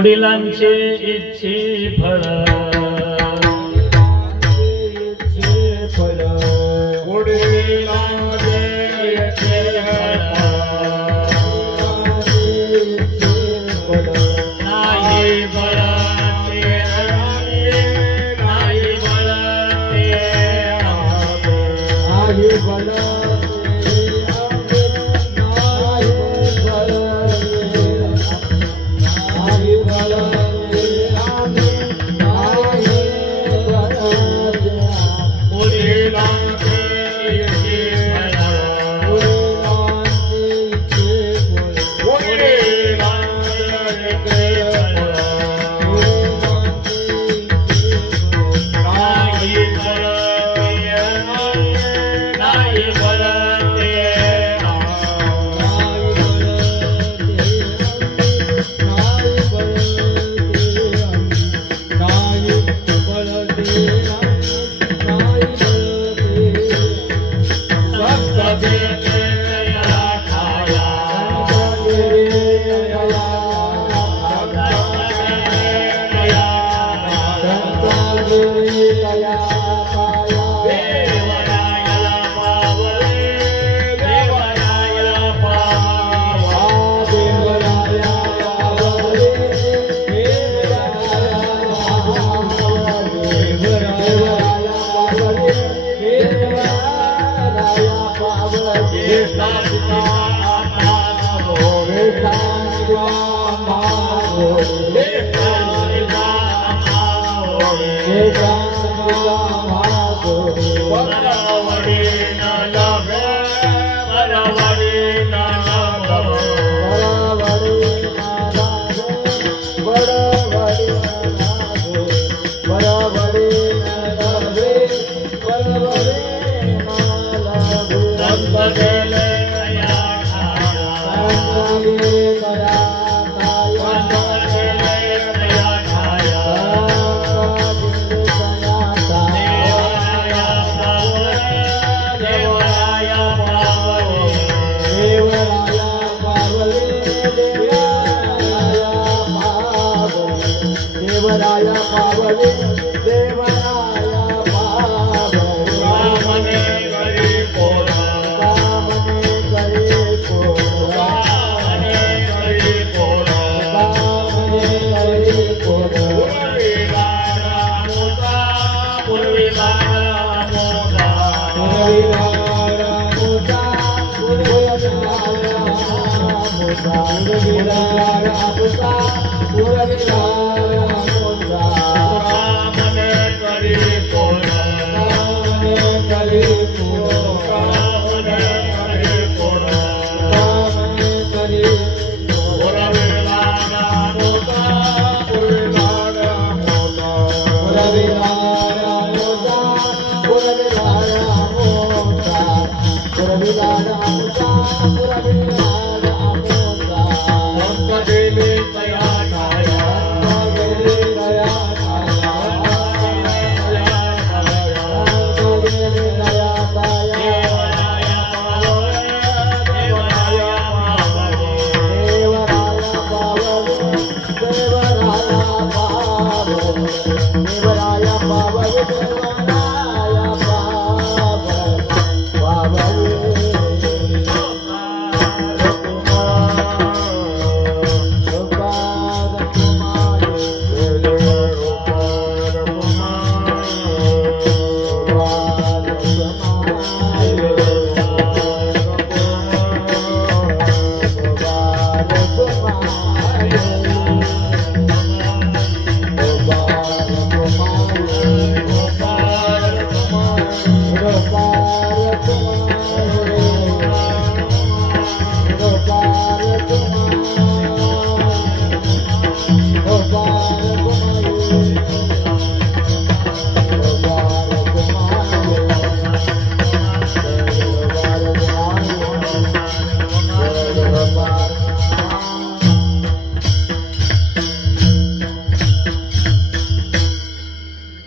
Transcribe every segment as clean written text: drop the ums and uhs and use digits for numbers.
वडिलांचे इच्छे फळ वडिलांचे इच्छे फळ नाही बळते नाही बळते नाही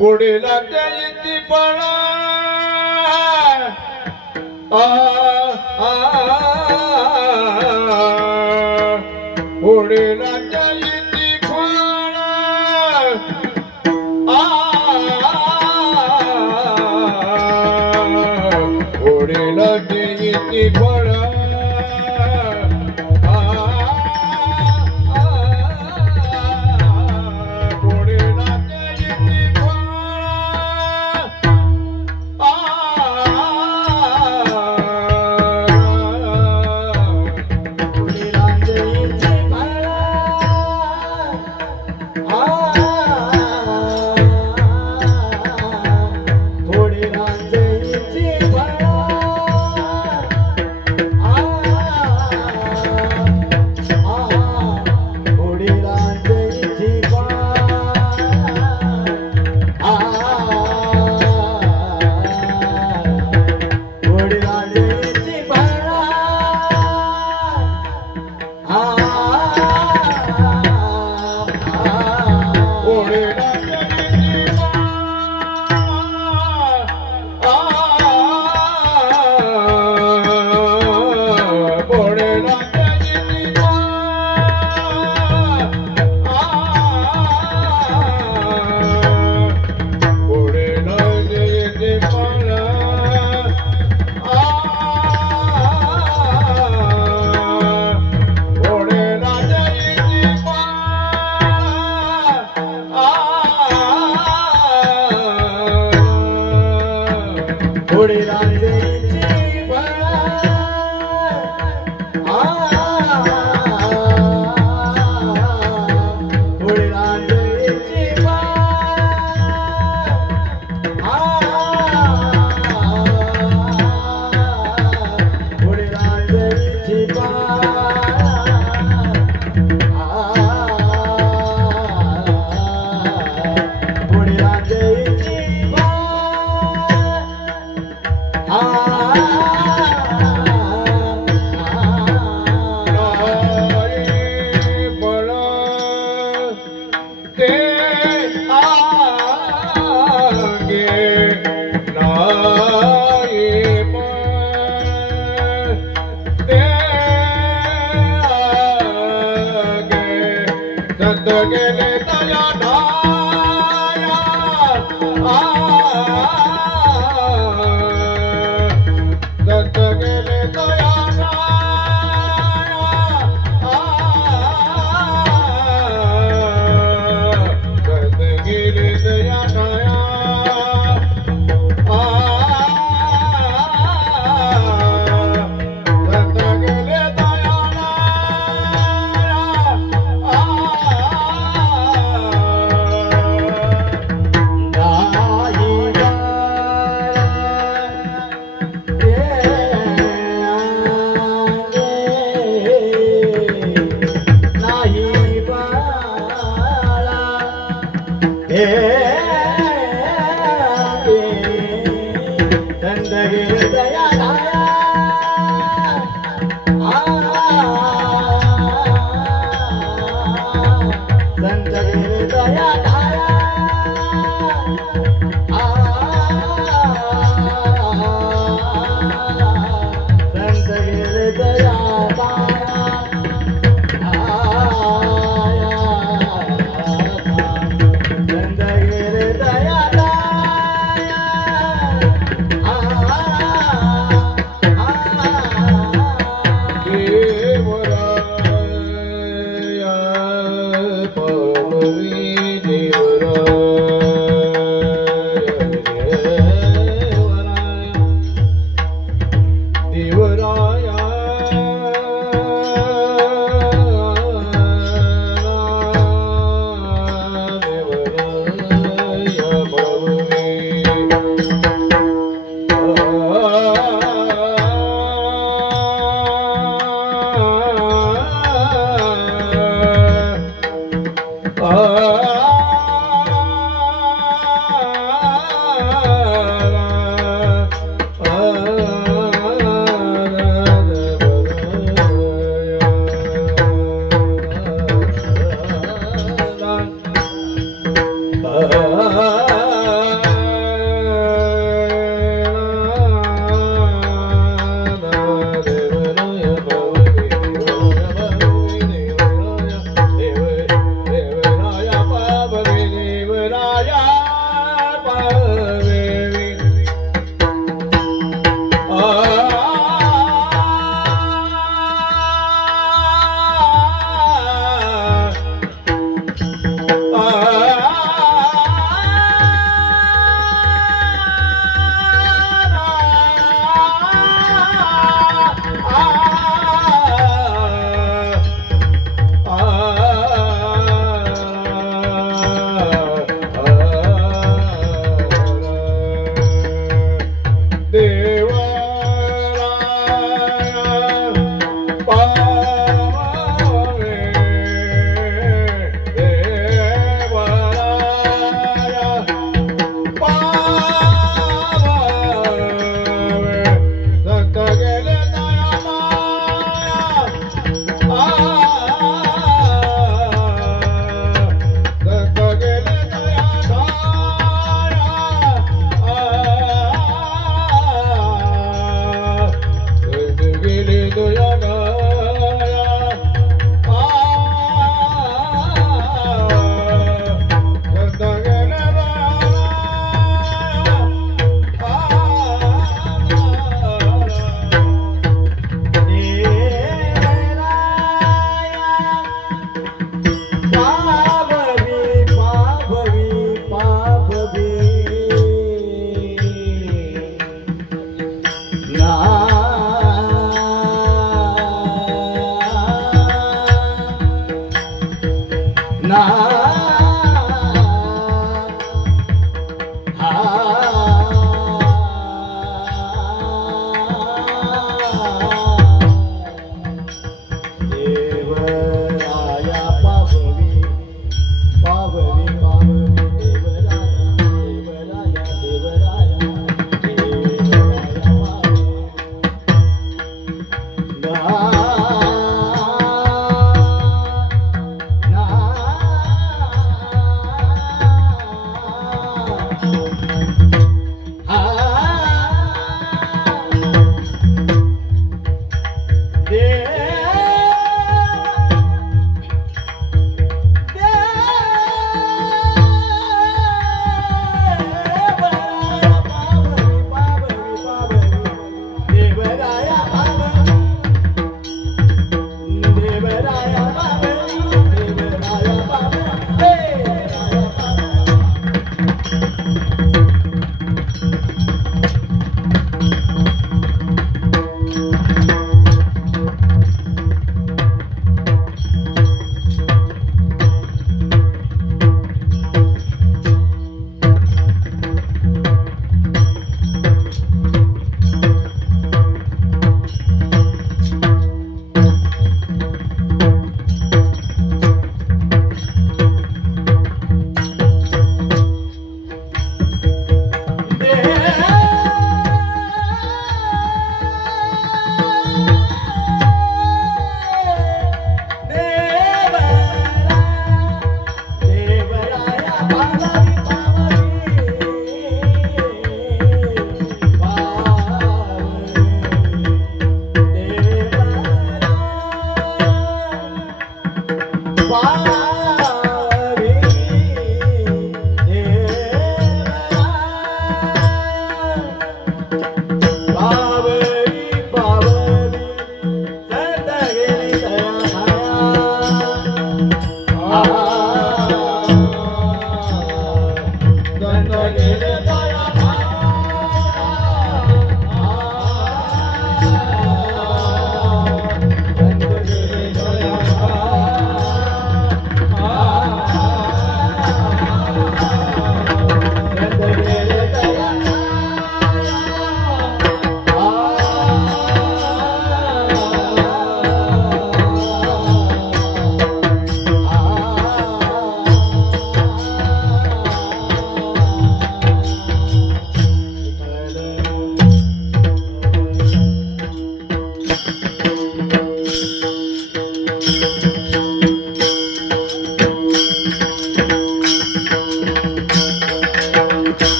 वडिलांच्या इच्छे फळ वडिलांच्या इच्छे फळ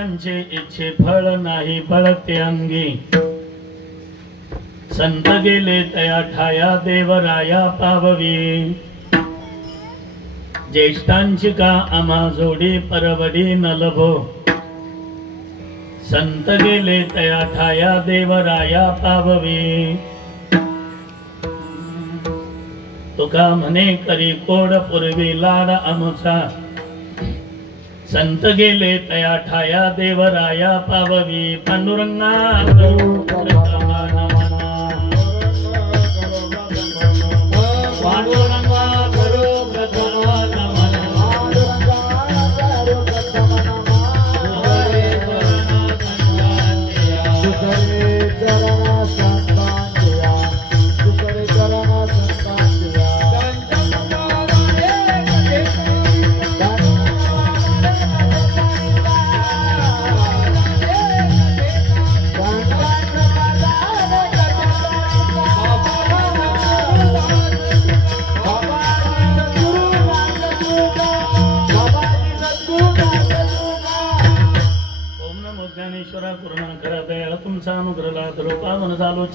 ज्ञानांचे इच्छे फळ नाही बळते अंगी संत गेले तया ठाया देवराया पाववी ज्येष्ठांची का आम्हा जोडी परवडी न लभो संत गेले तया ठाया देवराया पाववी तुका म्हणे करी कोड पूर्वी लाड आमचा संत गेले तया ठाया देवराया पाववी पांडुरंगा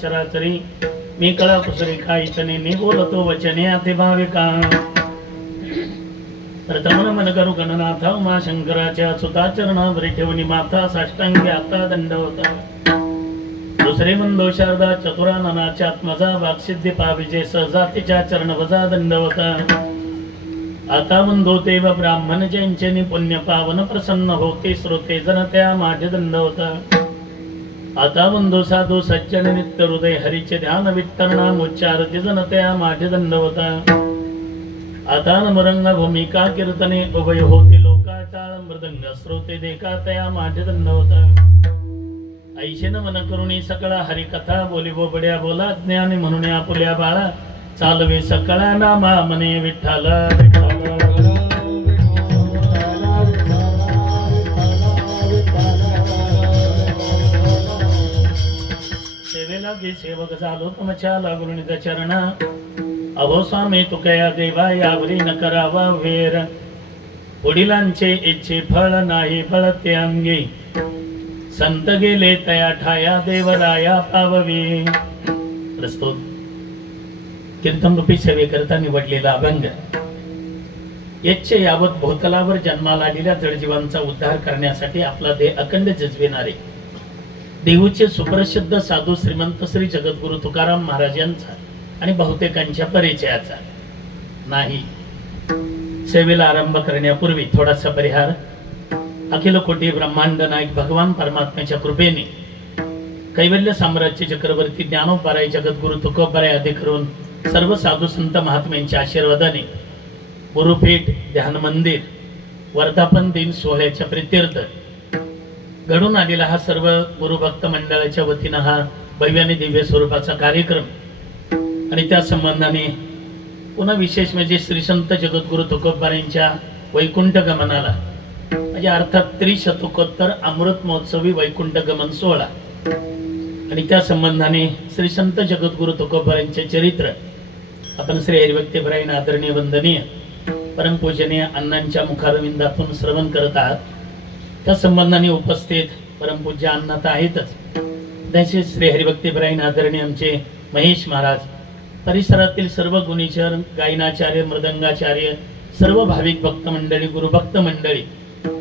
चराचरी मी कळा कुसरी काहीचने मी बोलतो वचने आते भाविका प्रथम मन करू गणनाथ उमा शंकराच्या सुता चरणावरी ठेवणी माता साष्टांगी आता दंड होता दुसरे मंदो शारदा चतुरा ननाच्या आत्मजा वाक्सिद्धी पाविजे सहजातीच्या चरण वजा दंड होता आता मंदो देव ब्राह्मण जैंचनी पुण्य पावन प्रसन्न होते श्रोते जन त्या माझे दंड होता आता बंधू साधू सज्जन नित्य हृदय हरीचे ध्यान वित्तरणा उच्चार जनतया माझे दंड होता आता नमरंग भूमिका कीर्तने उभय होते लोकाचाळ मृदंग श्रोते देखा तया माझे दंड होता ऐशेन मन करुणी सकळा हरिकथा बोली बोबड्या बोला ज्ञान म्हणून आपुल्या बाळा चालवे सकळा नामा मने विठ्ठल विठ्ठल सेवक झालो तुमच्या लागून चरणा अहो स्वामी तुकया देवा यावरी न करावा वेर वडिलांचे इच्छे फळ नाही बळते अंगी संत गेले तया ठाया देवराया पाववी प्रस्तुत कीर्तनरूपी सेवेकरता निवडलेला अभंग याचे यावत भोवतलावर जन्माला आलेल्या जडजीवांचा उद्धार करण्यासाठी आपला देह अखंड जजविणारे देऊचे सुप्रसिद्ध साधू श्रीमंत श्री जगद्गुरु तुकाराम महाराज यांचा आणि बहुतेकांच्या परिचयाचा नाही। सेवेला आरंभ करण्यापूर्वी थोडासा परिहार। अखिल कोटी ब्रह्मांड नायक भगवान परमात्म्याच्या कृपेने कैवल्य साम्राज्य चक्रवर्ती ज्ञानोपाराय जगद्गुरु तुकोबाराय आदी करून सर्व साधू संत महात्म्यांच्या आशीर्वादाने गुरुपीठ ध्यान मंदिर वर्धापन दिन सोहळ्याच्या प्रीत्यर्थ घडून आलेला हा सर्व गुरुभक्त मंडळाच्या वतीने हा भव्य आणि दिव्य स्वरूपाचा कार्यक्रम आणि त्या संबंधाने पुन्हा विशेष म्हणजे श्री संत जगद्गुरु तुकोबारायांच्या वैकुंठ गमनाला म्हणजे अर्थात त्रिशतकोत्तर अमृत महोत्सवी वैकुंठ गमन सोहळा आणि त्या संबंधाने श्री संत जगद्गुरु तुकोबारायांचे चरित्र आपण श्री हरिभक्तीपरायण आदरणीय वंदनीय परमपूजनीय अण्णांच्या मुखारविंदातून श्रवण करत आहात। त्या संबंधाने उपस्थित परमपूज्य अण्णा तर आहेतच, त्याचे श्री हरिभक्तीपरायण आदरणीय आमचे महेश महाराज, परिसरातील सर्व गुणीचर गायनाचार्य मृदंगाचार्य सर्व भाविक भक्त मंडळी गुरुभक्त मंडळी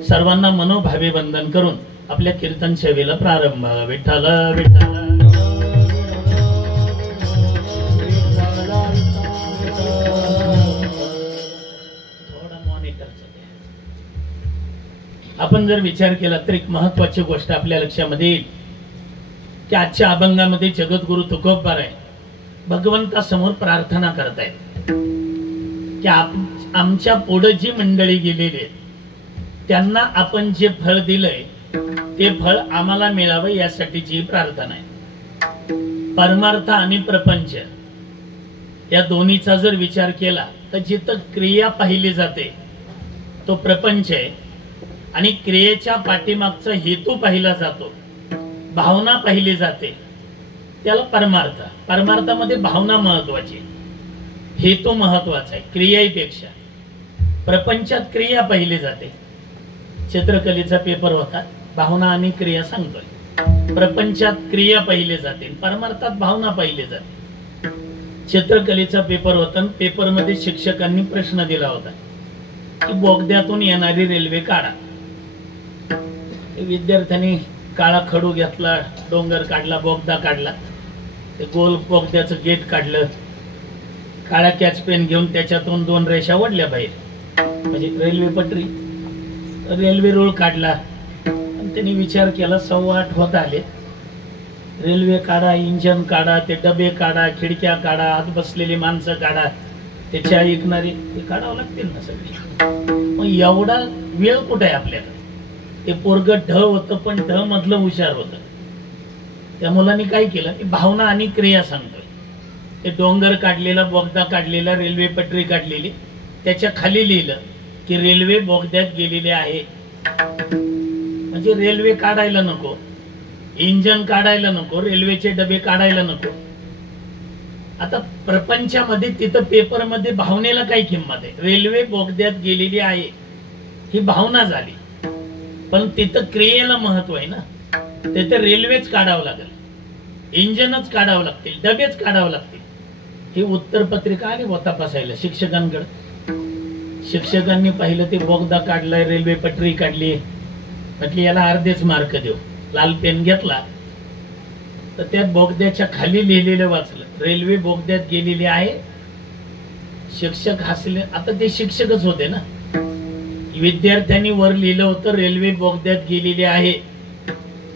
सर्वांना मनोभावे वंदन करून आपल्या कीर्तन सेवेला प्रारंभ। विठ्ठल विठ्ठल आपण जर विचार केला तर एक महत्त्वाची गोष्ट आपल्या लक्षामध्ये येईल की आजच्या अभंगामध्ये जगद्गुरु तुकोबाराय भगवंतासमोर प्रार्थना करतायत की आमच्या पुढे जी मंडळी गेलेली आहेत त्यांना आपण जे फळ दिलंय ते फळ आम्हाला मिळावं यासाठीची प्रार्थना आहे। परमार्थ आणि प्रपंच या दोन्हीचा जर विचार केला तर जिथं क्रिया पाहिली जाते तो प्रपंच आहे आणि क्रियेच्या पाठीमागचा हेतू पाहिला जातो, भावना पाहिली जाते त्याला परमार्थ। परमार्थामध्ये भावना महत्वाची, हेतू महत्वाचा आहे क्रियेपेक्षा। प्रपंचात क्रिया पाहिली जाते। चित्रकलेचा पेपर होता भावना आणि क्रिया सांगतोय. प्रपंचात क्रिया पाहिले जातील, परमार्थात भावना पाहिले जाते. चित्रकलेचा पेपर होता, पेपर मध्ये शिक्षकांनी प्रश्न दिला होता की बोगद्यातून येणारी रेल्वे काढा. विद्यार्थ्यांनी काळा खडू घेतला, डोंगर काढला, बोगदा काढला, ते गोल बोगद्याचं गेट काढलं, काळा कॅच पेन घेऊन त्याच्यातून 2 रेषा ओढल्या बाहेर, म्हणजे रेल्वे पटरी, रेल्वे रूळ काढला. आणि त्यांनी विचार केला 8:15 होत आले, रेल्वे काढा, इंजन काढा, ते डबे काढा, खिडक्या काढा, आत बसलेली माणसं काढा, ते चहा ऐकणारे ते काढावं लागतील ना सगळे. मग एवढा वेळ कुठे आहे आपल्याला? ते पोरग ढ होतं, पण ढ मधलं हुशार होतं. त्या मुलांनी काय केलं, भावना आणि क्रिया सांगतोय. ते डोंगर काढलेला, बोगदा काढलेला, रेल्वे पटरी काढलेली, त्याच्या खाली लिहिलं की रेल्वे बोगद्यात गेलेली आहे. म्हणजे रेल्वे काढायला नको, इंजन काढायला नको, रेल्वेचे डबे काढायला नको. आता प्रपंचामध्ये तिथं पेपर मध्ये भावनेला काय किंमत आहे? रेल्वे बोगद्यात गेलेली आहे ही भावना झाली, पण तिथं क्रियेला महत्व आहे ना. तिथं रेल्वेच काढावं लागेल, इंजनच काढावं लागतील, डबेच काढावं लागतील. ही उत्तरपत्रिका आली होता तपासायला शिक्षकांकडे. शिक्षकांनी पाहिलं, ते बोगदा काढलाय, रेल्वे पटरी काढली, म्हटली याला अर्धेच मार्क देऊ. लाल पेन घेतला, तर त्या बोगद्याच्या खाली लिहिलेलं वाचलं, रेल्वे बोगद्यात गेलेली आहे. शिक्षक हसले. आता ते शिक्षकच होते ना. विद्यार्थ्यांनी वर लिहिलं होतं रेल्वे बोगद्यात गेलेली आहे,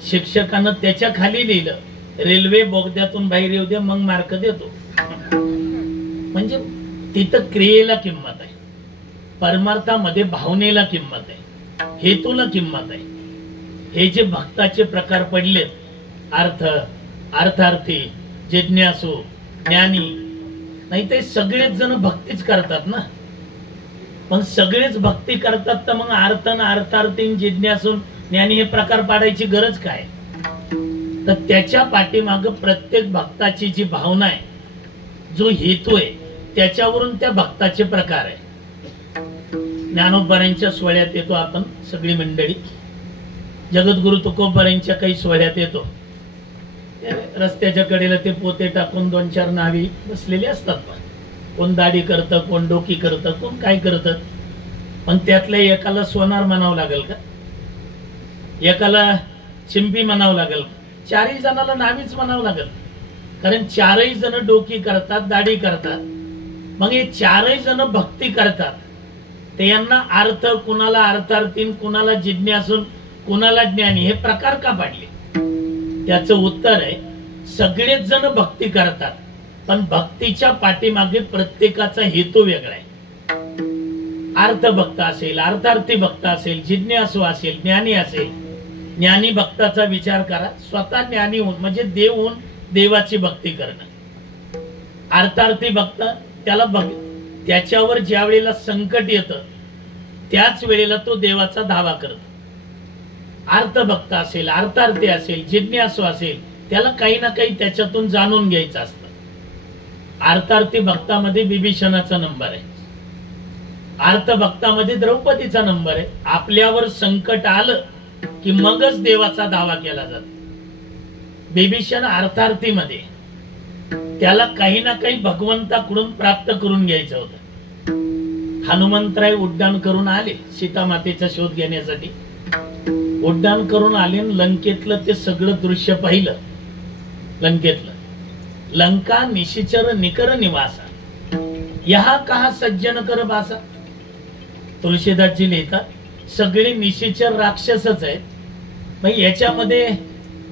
शिक्षकानं त्याच्या खाली लिहिलं रेल्वे बोगद्यातून बाहेर येऊ दे, मग मार्क देतो. म्हणजे तिथं क्रियेला किंमत आहे, परमार्थामध्ये भावनेला किंमत आहे, हेतूला किंमत आहे. हे जे भक्ताचे प्रकार पडलेत, अर्थ, अर्थार्थी, जिज्ञासू, ज्ञानी, नाही ते सगळेच जण भक्तीच करतात ना. पण सगळेच भक्ती करतात, तर मग अर्थ, अर्थार्थी, जिज्ञासू, ज्ञानी हे प्रकार पाडायची गरज काय? तर त्याच्या पाठीमागं प्रत्येक भक्ताची जी भावना आहे, जो हेतू आहे, त्याच्यावरून त्या भक्ताचे प्रकार आहे. ज्ञानोबारांच्या सोहळ्यात येतो आपण सगळी मंडळी, जगद्गुरु तुकोबारांच्या काही सोहळ्यात येतो. रस्त्याच्या कडेला ते पोते टाकून 2-4 नावी बसलेली असतात. कोण दाढी करतं, कोण डोकी करतं, कोण काय करतं. पण त्यातल्या एकाला सोनार म्हणावं लागेल का? एकाला चिंपी म्हणावं लागेल? 4ही जणाला नावीच म्हणावं लागेल, कारण 4ही जण डोकी करतात, दाढी करतात. मग हे 4ही जण भक्ती करतात, ते यांना अर्थ, कुणाला अर्थार्थीन, कुणाला जिज्ञासून, कुणाला ज्ञानी, हे प्रकार का पाडले? त्याचं उत्तर आहे, सगळेच जण भक्ती करतात, पण भक्तीच्या पाठीमागे प्रत्येकाचा हेतू वेगळा आहे. अर्थ भक्त असेल, अर्थार्थी भक्त असेल, जिज्ञासू असेल, ज्ञानी असेल. ज्ञानी भक्ताचा विचार करा, स्वतः ज्ञानी होऊन म्हणजे देव होऊन देवाची भक्ती करणं. अर्थार्थी भक्त त्याला त्याच्यावर ज्या वेळेला संकट येतं त्याच वेळेला तो देवाचा धावा करतो. अर्थभक्त असेल, अर्थार्थी असेल, जिज्ञासू असेल, त्याला काही ना काही त्याच्यातून जाणून घ्यायचं असतं. अर्थार्थी भक्तामध्ये बिभीषणाचा नंबर आहे, अर्थभक्तामध्ये द्रौपदीचा नंबर आहे. आपल्यावर संकट आलं की मगच देवाचा दावा केला जातो. बिभीषण अर्थार्थीमध्ये त्याला काही ना काही भगवंताकडून प्राप्त करून घ्यायचं होतं. हनुमंतराय उड्डाण करून आले सीता मातेचा शोध घेण्यासाठी. उड्डाण करून आले, लंकेतलं ते सगळं दृश्य पाहिलं. लंकेतलं, लंका निशिचर निकर निवासा, यहा कहा सज्जन कर बासा. तुळशीदासजी लिहितात, सगळे निशिचर राक्षसच आहेत. मग याच्यामध्ये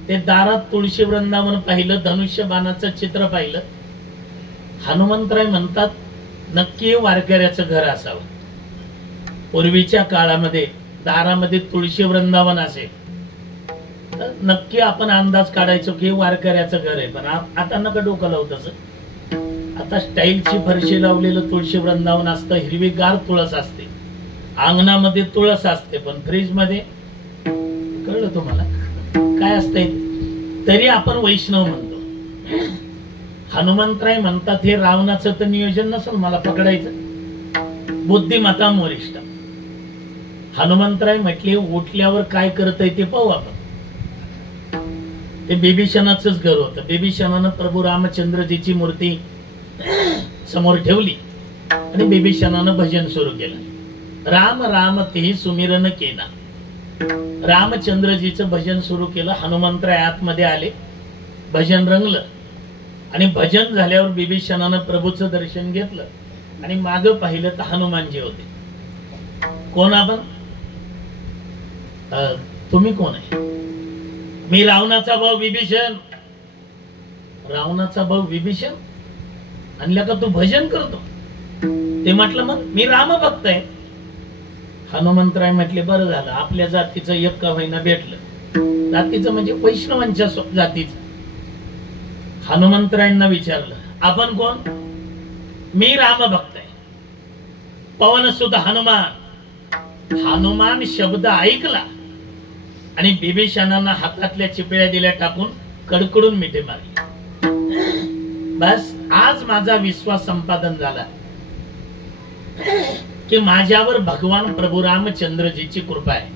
ते दारात तुळशी वृंदावन पाहिलं, धनुष्यबाणाचं चित्र पाहिलं. हनुमंतराय म्हणतात, नक्की वारकऱ्याचं घर असावं. पूर्वीच्या काळामध्ये दारामध्ये तुळशी वृंदावन असेल तर नक्की आपण अंदाज काढायचो की वारकऱ्याचं घर आहे. पण आता नका डोकं लावू तसं. आता स्टाईलची फरशी लावलेलं तुळशी वृंदावन असतं, हिरवीगार तुळस असते, अंगणामध्ये तुळस असते, पण फ्रीज मध्ये कळलं तुम्हाला काय असतंय? तरी आपण वैष्णव म्हणतो. हनुमंतराय म्हणतात, हे रावणाचं तर नियोजन नसेल मला पकडायचं, बुद्धिमत्ता मोरिष्ठ. हनुमंतराय म्हटले उठल्यावर काय करतय ते पाहू आपण. ते बिभीषणाचंच घर होतं. बिभीषणानं प्रभू रामचंद्रजीची मूर्ती समोर ठेवली आणि बिभीषणानं भजन सुरू केलं. राम राम तेही सुमिरन केला. रामचंद्रजीचं भजन सुरू केलं. हनुमंतराय आतमध्ये आले, भजन रंगलं आणि भजन झाल्यावर बिभीषणानं प्रभूचं दर्शन घेतलं आणि मागं पाहिलं तर हनुमानजी होते. कोण आपण? तुम्ही कोण आहे? मी रावणाचा भाऊ विभीषण. रावणाचा भाऊ विभीषण आणल्या का तू भजन करतो? ते म्हटलं मग मी राम भक्त आहे. हनुमंतराय म्हटले बरं झालं आपल्या जातीचं एक का होईना भेटलं. जातीचं म्हणजे वैष्णवांच्या जातीचं. हनुमंतरायांना विचारलं आपण कोण? मी राम भक्त आहे. पवन सुत हनुमान. हनुमान शब्द ऐकला आणि बिभीषणांना हातातल्या चिपळ्या दिल्या टाकून कडकडून मिठी मारली. बस आज माझा विश्वास संपादन झाला की माझ्यावर भगवान प्रभू रामचंद्रजीची कृपा आहे.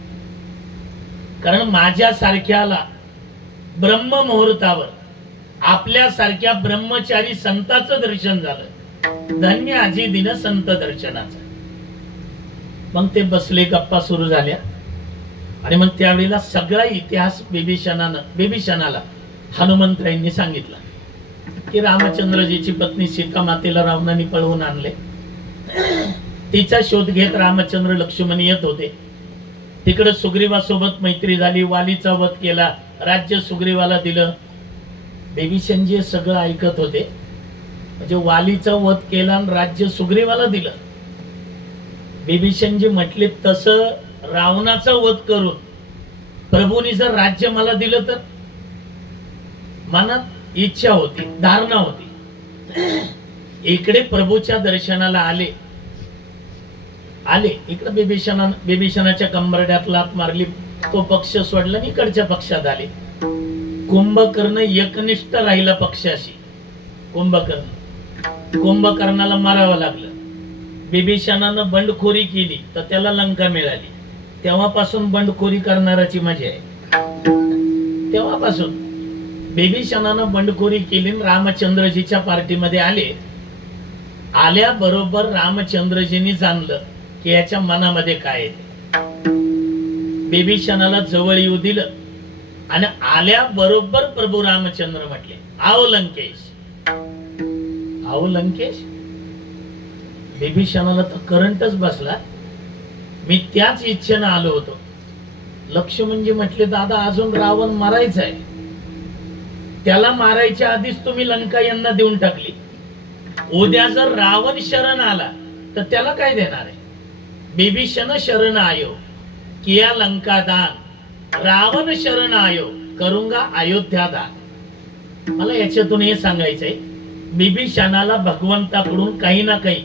कारण माझ्या सारख्याला ब्रह्म मुहूर्तावर आपल्या सारख्या ब्रह्मचारी संताचं दर्शन झालं. धन्य आजी दिन संत दर्शनाचं. मग ते बसले, गप्पा सुरू झाल्या आणि मग त्यावेळेला सगळा इतिहास बिभीषणाला हनुमंतरायांनी सांगितला की रामचंद्रजीची पत्नी सीता मातेला रावणाने पळवून आणले. तिचा शोध घेत रामचंद्र लक्ष्मण येत होते. तिकडे सुग्रीवासोबत मैत्री झाली. वालीचा वध केला, राज्य सुग्रीवाला दिलं. बिभीषणजी सगळं ऐकत होते. म्हणजे वालीचा वध केला आणि राज्य सुग्रीवाला दिलं. बिभीषणजी म्हटले तसं रावणाचा वध करून प्रभूंनी जर राज्य मला दिलं तर? मनात इच्छा होती, धारणा होती. इकडे प्रभूच्या दर्शनाला आले. इकडे बिभीषणाच्या कंबरड्यात लात मारली. तो पक्ष सोडला आणि इकडच्या पक्षात आले. कुंभकर्ण एकनिष्ठ राहिला पक्षाशी. कुंभकर्णाला मारावं लागलं. बिभीषणानं बंडखोरी केली तर त्याला लंका मिळाली. तेव्हापासून बंडखोरी करणाराची मजा आहे. तेव्हापासून बिभीषणानं बंडखोरी केली. रामचंद्रजीच्या पार्टीमध्ये आले. आल्याबरोबर रामचंद्रजींनी जाणलं की याच्या मनामध्ये काय आहे. बिभीषणाला जवळ येऊ दिलं आणि आल्याबरोबर प्रभू रामचंद्र म्हटले आओ लंकेश. आओ लंकेश. बिभीषणाला तर करंटच बसला. मी त्याच इच्छेनं आलो होतो. लक्ष्मणजी म्हटले दादा अजून रावण मारायचा आहे. त्याला मारायच्या आधीच तुम्ही लंका यांना देऊन टाकली. उद्या जर रावण शरण आला तर त्याला काय देणार आहे? बिभीषण शरण आयो किया लंका दान, रावण शरण आयो करूंगा अयोध्या दान. मला याच्यातून हे सांगायचंय बिभीषणाला भगवंताकडून काही ना काही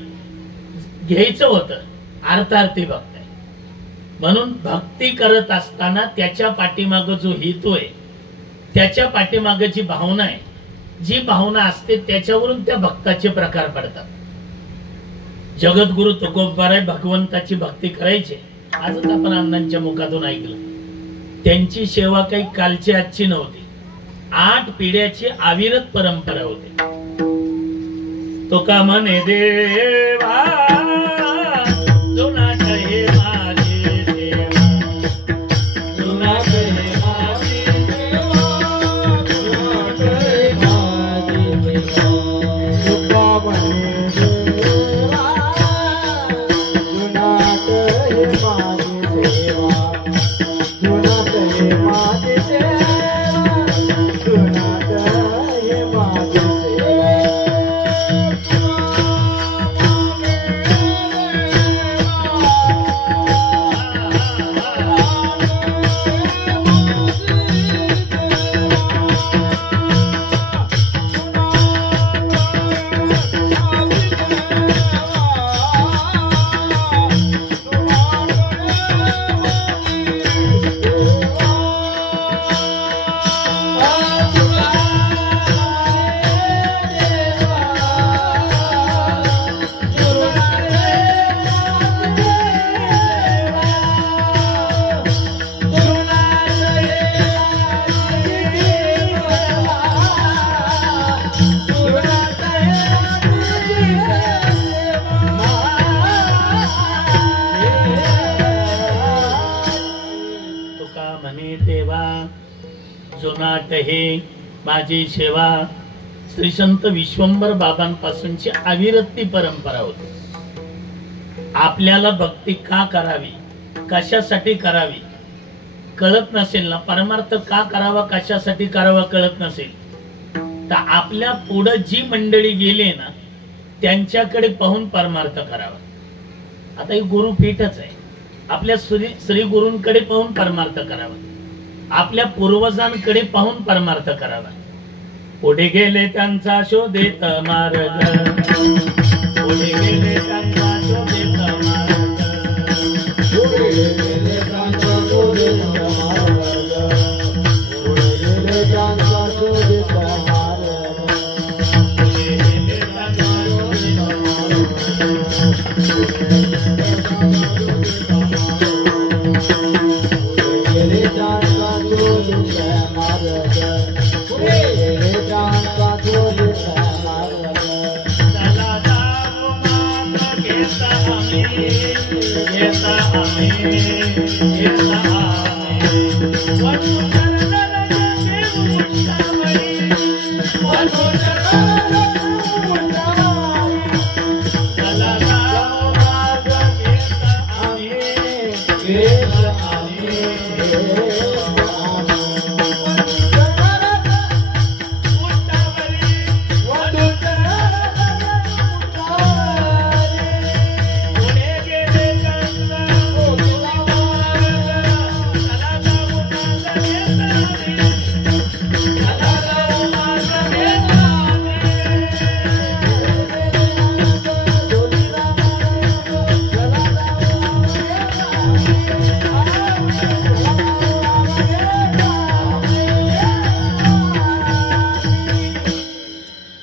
घ्यायचं होतं. अर्थार्थी भक्त आहे म्हणून भक्ती करत असताना त्याच्या पाठीमाग जो हेतू आहे, त्याच्या पाठीमाग जी भावना आहे, जी भावना असते त्याच्यावरून त्या भक्ताचे प्रकार पडतात. जगद्गुरु तुकोबाराय भगवंताची भक्ती करायचे. आजच आपण अण्णांच्या मुखातून ऐकलं. त्यांची सेवा काही कालची आजची नव्हती. 8 पिढ्याची अविरत परंपरा होती. तुका म्हणे देवा जुना कहे माझे देवा, जुना कहे माझे देवा, जुना कहे माझे देवा. तुका म्हणे देवा जुना कहे माझे देवा, जुना कहे माझे देवा, जुना कहे माझे देवा. जुनाट हे माझी सेवा श्री संत विश्वंभर बाबांपासूनची अविरत परंपरा होती. आपल्याला भक्ती का करावी, कशासाठी करावी कळत नसेल ना, परमार्थ का करावा कशासाठी करावा कळत नसेल तर आपल्या पुढे जी मंडळी गेले ना त्यांच्याकडे पाहून परमार्थ करावा. आता ही गुरुपीठच आहे, आपल्या श्री गुरूंकडे पाहून परमार्थ करावा, आपल्या पूर्वजांकडे पाहून परमार्थ करावा. पुढे गेले त्यांचा शोधेत मार्ग, पुढे गेले त्यांचा शोधेत मार्ग, पुढे गेले त्यांचा शोधेत मार्ग, पुढे गेले त्यांचा शोधेत मार्ग,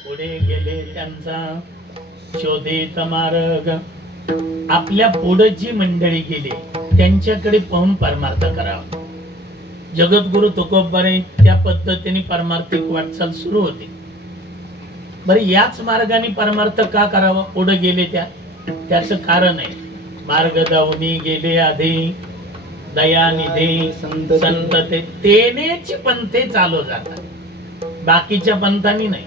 पुढे गेले त्यांचा शोधेत मार्ग. आपल्या पुढे जी मंडळी गेली त्यांच्याकडे पाहून परमार्थ करावा. जगद्गुरु तुकोबारे त्या पद्धतीने परमार्थिक वाटचाल सुरू होती. बरे याच मार्गाने परमार्थ का करावा, पुढे गेले त्याचं कारण आहे. मार्ग दावनी गेले आधी दयानिधी संतते तेनेच पंथे चालू जातात, बाकीच्या पंथांनी नाही.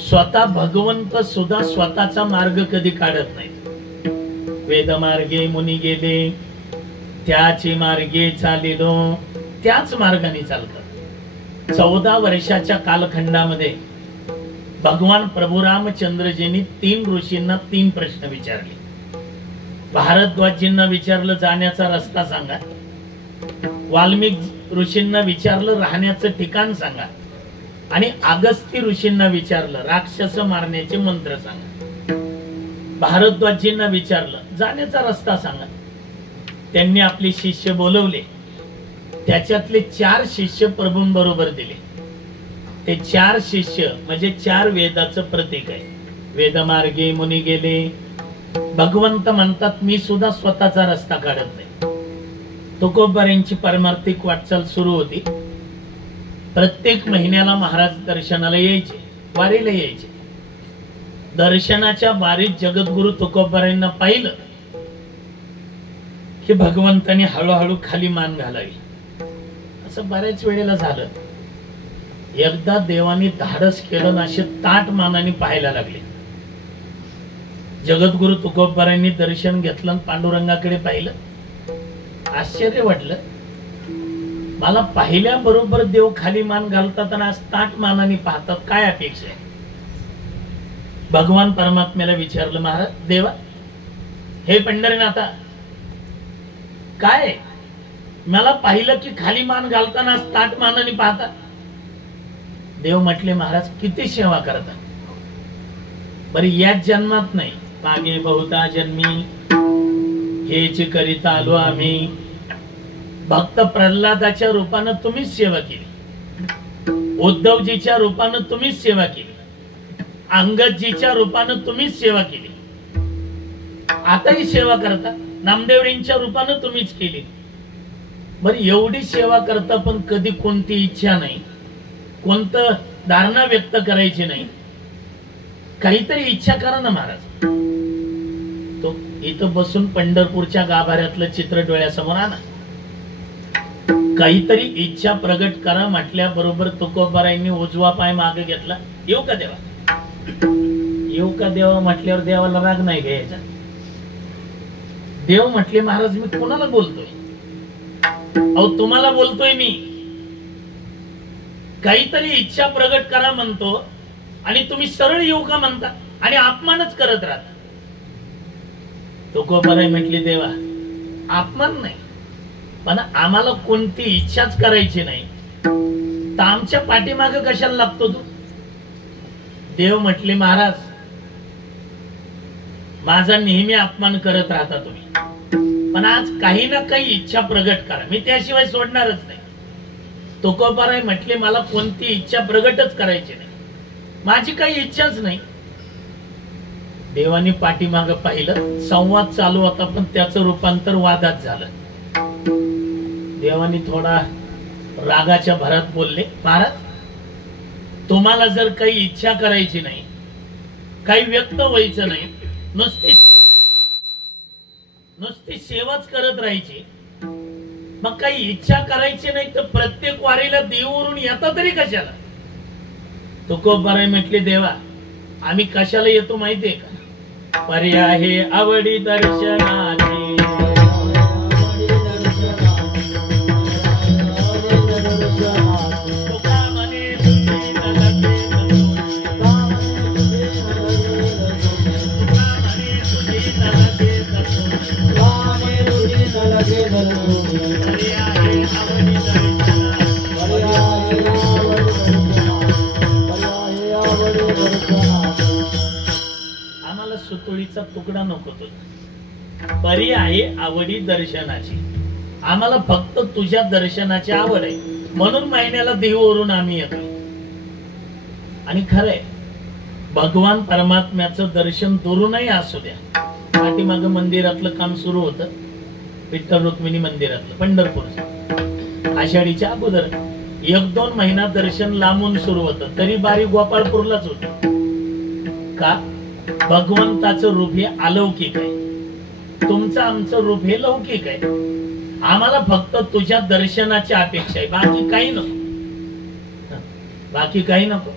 स्वतः भगवंत सुद्धा स्वतःचा मार्ग कधी काढत नाही. वेद मार्गे मुनी गेले त्याची मार्गे चालिलो, त्याच मार्गाने चालतात. 14 वर्षाच्या कालखंडामध्ये भगवान प्रभू रामचंद्रजींनी 3 ऋषींना 3 प्रश्न विचारले. भारद्वाजींना विचारलं जाण्याचा रस्ता सांगा, वाल्मिक ऋषींना विचारलं राहण्याचं ठिकाण सांगा, आणि अगस्ती ऋषींना विचारलं राक्षस मारण्याचे मंत्र सांगा. भारद्वाजींना विचारलं जाण्याचा रस्ता सांगा. त्यांनी आपले शिष्य बोलवले, त्याच्यातले 4 शिष्य प्रभूंबरोबर दिले. ते 4 शिष्य म्हणजे 4 वेदाचं प्रतीक आहे. वेदमार्गे मुनी गेले. भगवंत म्हणतात मी सुद्धा स्वतःचा रस्ता काढत नाही. तुकोबारांची परमार्थिक वाटचाल सुरू होती. प्रत्येक महिन्याला महाराज दर्शनाला यायचे, वारीला यायचे. दर्शनाच्या वारीत जगद्गुरु तुकोबारांना पाहिलं की भगवंताने हळूहळू खाली मान घालावी. असं बऱ्याच वेळेला झालं. एकदा देवाने धाडस केलं ना, असे ताट मानाने पाहायला लागले. जगद्गुरु तुकोबारांनी दर्शन घेतलं, पांडुरंगाकडे पाहिलं. आश्चर्य वाटलं, मला पाहिल्याबरोबर देव खाली मान घालतात आणि आज ताट मानाने पाहतात, काय अपेक्षा आहे? भगवान परमात्म्याला विचारलं, महाराज देवा, हे पंढरीनाथा काय मला पाहिलं की खाली मान घालताना ताट मानाने पाहतात? देव म्हटले, महाराज किती सेवा करता. बरी याच जन्मात नाही, मागे बहुता जन्मी हेच करीता आलो आम्ही. भक्त प्रल्हादाच्या रूपानं तुम्हीच सेवा केली, उद्धवजीच्या रूपानं तुम्हीच सेवा केली, अंगदजीच्या रूपानं तुम्हीच सेवा केली, आताही सेवा करता. नामदेवजींच्या रूपानं तुम्हीच केली. बरी एवढी सेवा करता पण कधी कोणती इच्छा नाही, कोणतं धारणा व्यक्त करायची नाही. काहीतरी इच्छा करा ना महाराज. तो इथं बसून पंढरपूरच्या गाभाऱ्यातलं चित्र डोळ्यासमोर आणा. काहीतरी इच्छा प्रगट करा म्हटल्याबरोबर तुकोबारायांनी उजवा पाय मागे घेतला. येऊ का देवा, येऊ का देवा म्हटल्यावर देवाला राग नाही घ्यायचा. देव म्हटले महाराज मी कोणाला बोलतोय, अहो तुम्हाला बोलतोय मी. काहीतरी इच्छा प्रगट करा म्हणतो आणि तुम्ही सरळ येऊ का म्हणता आणि अपमानच करत राहता. तुकोबाराय म्हटले देवा अपमान नाही, पण आम्हाला कोणती इच्छाच करायची नाही तर आमच्या पाठीमागे कशाला लागतो तू. देव म्हटले महाराज माझा नेहमी अपमान करत राहता तुम्ही, पण आज काही ना काही इच्छा प्रगट करा, मी त्याशिवाय सोडणारच नाही. तुकोबाराय म्हटले मला कोणती इच्छा प्रगटच करायची नाही, माझी काही इच्छाच नाही. देवानी पाठीमाग पाहिलं, संवाद चालू होता पण त्याचं रूपांतर वादात झालं. देवानी थोडा रागाच्या भरात बोलले महाराज तुम्हाला जर काही इच्छा करायची नाही, काही व्यक्त व्हायचं नाही, नुसती सेवाच करत राहायची, मग काही इच्छा करायची नाही तर प्रत्येक वारीला देवावरून येता तरी कशाला. तुकोबाराय म्हटले देवा आम्ही कशाला येतो माहितीये का, पर्याय आवडी दर्शनाची. आम्हाला सुतोळीचा तुकडा नको तो, परी आहे आवडी दर्शनाची. आम्हाला फक्त तुझ्या दर्शनाची आवड आहे म्हणून महिन्याला देवावरून आम्ही येतो. आणि खरंय भगवान परमात्म्याचं दर्शन दुरूनही असू द्या. पाठीमाग मंदिरातलं काम सुरू होतं, विठ्ठल रुक्मिणी मंदिरातलं पंढरपूरचं. आषाढीच्या अगोदर 1-2 महिना दर्शन लांबून सुरू होतं, तरी बारी गोपाळपूरलाच होत. का भगवंताचं रूप हे अलौकिक आहे, तुमचं आमचं रूप हे लौकिक आहे. आम्हाला फक्त तुझ्या दर्शनाची अपेक्षा आहे, बाकी काही नको, बाकी काही नको.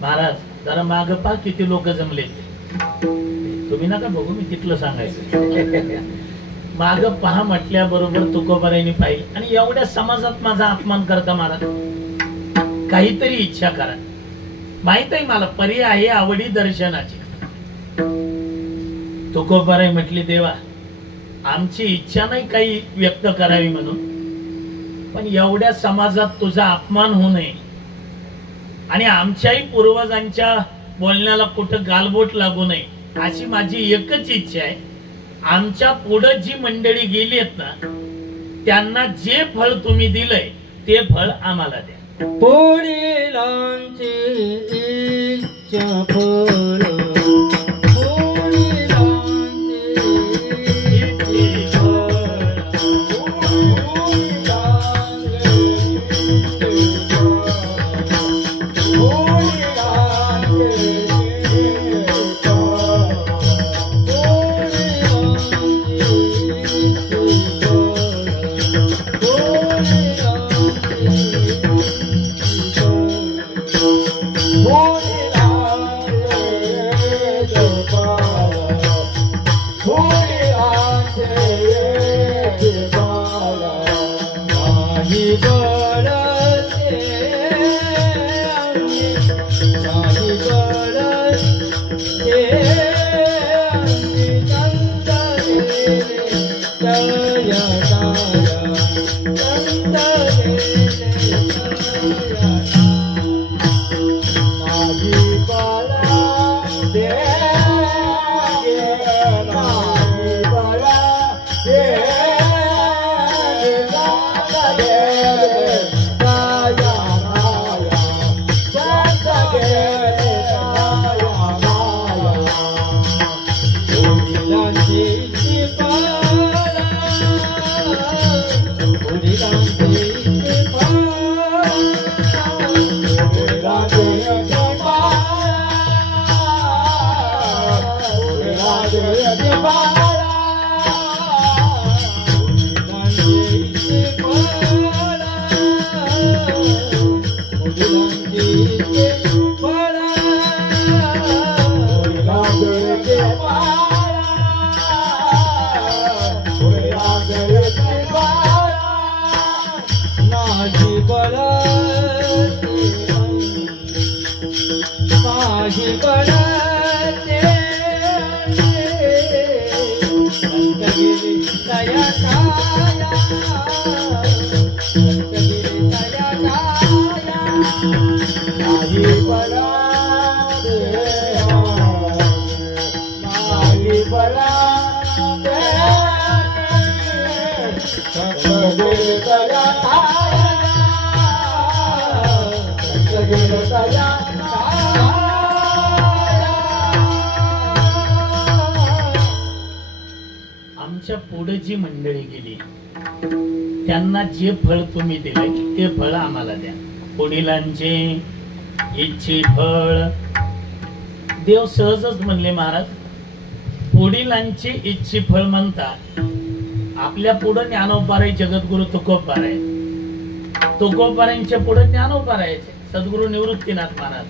महाराज जरा माग पहा किती लोक जमले, तुम्ही नका बघू मी तिथलं सांगायचं. माग पहा म्हटल्याबरोबर तुकोबारायांनी पाहिलं आणि एवढ्या समाजात माझा अपमान करता महाराज, काहीतरी इच्छा करा. माहित आहे मला पर्याय आहे आवडी दर्शनाची. तुकोबाराय म्हटली देवा आमची इच्छा नाही काही व्यक्त करावी म्हणून, पण एवढ्या समाजात तुझा अपमान होऊ नये आणि आमच्याही पूर्वजांच्या बोलण्याला कुठं गालबोट लागू नये अशी माझी एकच इच्छा आहे. आमच्या पुढे जी मंडळी गेली आहेत ना त्यांना जे फळ तुम्ही दिलंय ते फळ आम्हाला द्या. पुढीलांची इच्छा फळ, पडते संतगिरी तया काया संतगिरी तया काया माही पडते माही पडते संतगिरी तया काया संतगिरी तया आमच्या पुढे जी मंडळी गेली त्यांना जे फळ तुम्ही दिले ते फळ आम्हाला द्या. वडिलांचे इच्छे फळ देव सहजच म्हणले महाराज. वडिलांचे इच्छे फळ म्हणतात. आपल्या पुढे ज्ञानोबाराय जगद्गुरु तुकोबाराय, तुकोबारायांच्या पुढे ज्ञानोबारायचे सद्गुरु निवृत्तीनाथ महाराज,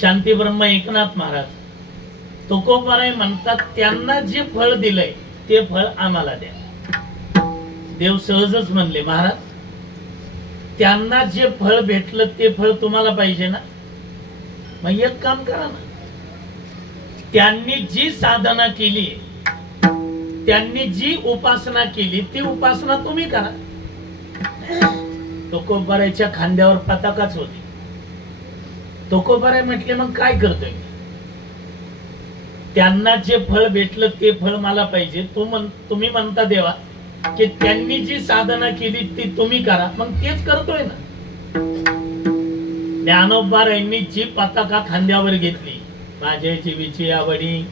शांती ब्रह्म एकनाथ महाराज. तुकोबाराय म्हणतात त्यांना जे फळ दिलंय ते फळ आम्हाला द्या. देव सहजच म्हणले महाराज त्यांना जे फळ भेटलं ते फळ तुम्हाला पाहिजे ना. मग एक काम करा ना, त्यांनी जी साधना केली त्यांनी जी उपासना केली ती उपासना तुम्ही करा. तुकोबारायच्या खांद्यावर पताकाच होती. तुकोबाराय म्हटले मग काय करतोय, त्यांना जे फळ भेटलं ते फळ मला पाहिजे. तुम्ही म्हणता देवा की त्यांनी जी साधना केली ती तुम्ही करा, मग तेच करतोय ना. ज्ञानोबारायांनी जी पताका खांद्यावर घेतली, माझ्या जीवीची आवडी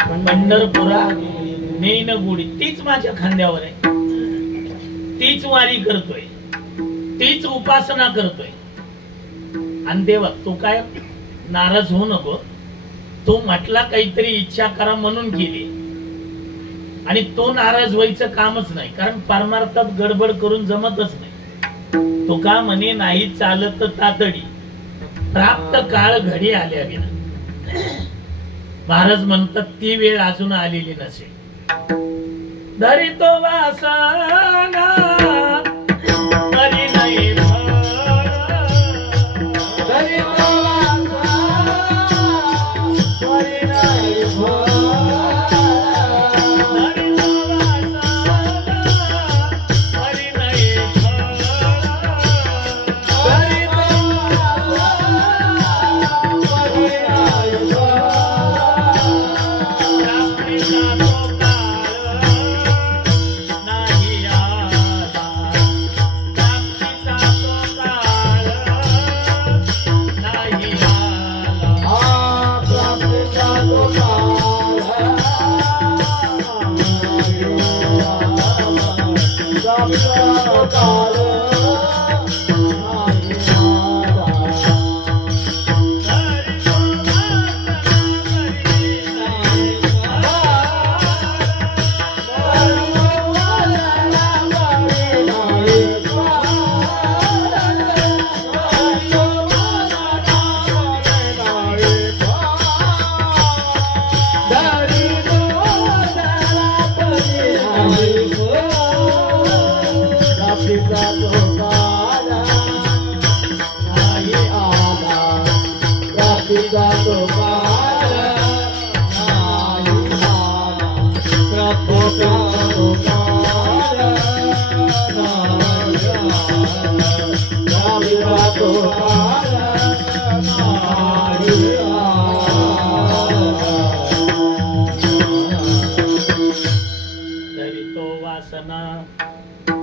पंढरपुरा नेन गुढी, तीच माझ्या खांद्यावर आहे. तीच वारी करतोय, तीच उपासना करतोय. आणि देवा तू काय नाराज होऊ नको, तो म्हटला काहीतरी इच्छा करा म्हणून केली आणि तो नाराज व्हायचं कामच नाही. कारण परमार्थात गडबड करून जमतच नाही. तो का म्हणे नाही चालत तातडी प्राप्त काळ घडी आल्या विना. महाराज म्हणतात ती वेळ अजून आलेली नसेल. धरी तो वासना परिणय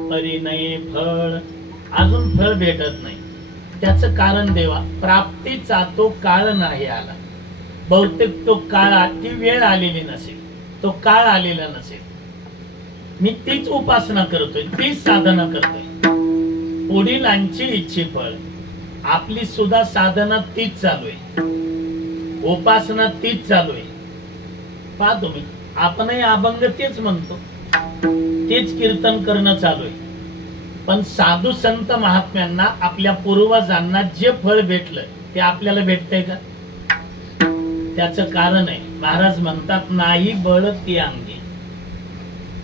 परिणय फळ अजून फळ भेटत नाही. त्याचं कारण देवा प्राप्तीचा तो काळ नाही आला. बहुतेक तो काळ ती वेळ आलेली नसेल, तो काळ आलेला नसेल. मी तीच उपासना करतोय, तीच साधना करतोय. वडिलांची इच्छे फळ आपली सुद्धा साधना तीच चालू आहे, उपासना तीच चालू आहे. पहा तुम्ही आपणही अभंग तेच म्हणतो, तेच कीर्तन करणं चालू आहे. पण साधू संत महात्म्यांना आपल्या पूर्वजांना जे फळ भेटलं ते आपल्याला भेटतंय का? त्याचं कारण आहे महाराज म्हणतात नाही बळ ती अंगी.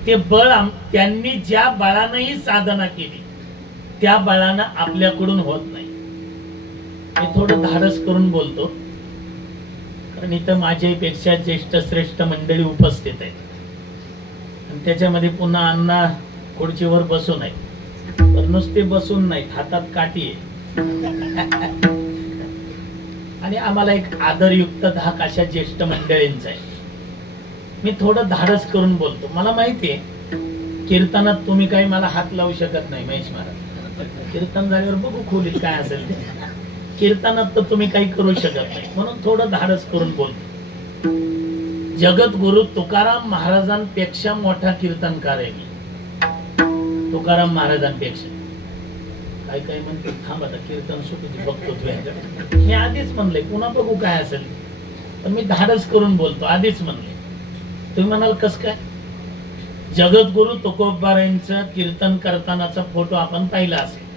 ते बळ त्यांनी ज्या बळानेही साधना केली त्या बळानं आपल्याकडून होत नाही. मी थोडं धाडस करून बोलतो, कारण इथं माझ्यापेक्षा ज्येष्ठ श्रेष्ठ मंडळी उपस्थित आहेत आणि त्याच्यामध्ये पुन्हा अण्णा खुर्चीवर बसून आहेत, तर नुसते बसून नाहीत, हातात काठी आहे आणि आम्हाला एक आदरयुक्त धाक अशा ज्येष्ठ मंडळींचा आहे. मी थोडं धाडस करून बोलतो. मला माहितीये कीर्तनात तुम्ही काही मला हात लावू शकत नाही महेश महाराज. कीर्तन झाल्यावर बघू खोलीत काय असेल ते. कीर्तनात तर तुम्ही काही करू शकत नाही, म्हणून थोडं धाडस करून बोलतो. जगद्गुरु तुकाराम महाराजांपेक्षा मोठा कीर्तनकार आहे मी. तुकाराम महाराजांपेक्षा. काय काय म्हणते थांब आता कीर्तन सुटू बघतो तुझ्याकडे. मी आधीच म्हणले पुन्हा बघू काय असेल, पण मी धाडस करून बोलतो. आधीच म्हणले. तुम्ही म्हणाल कस काय? जगद्गुरु तुकोबारायांचं कीर्तन करतानाचा फोटो आपण पाहिला असेल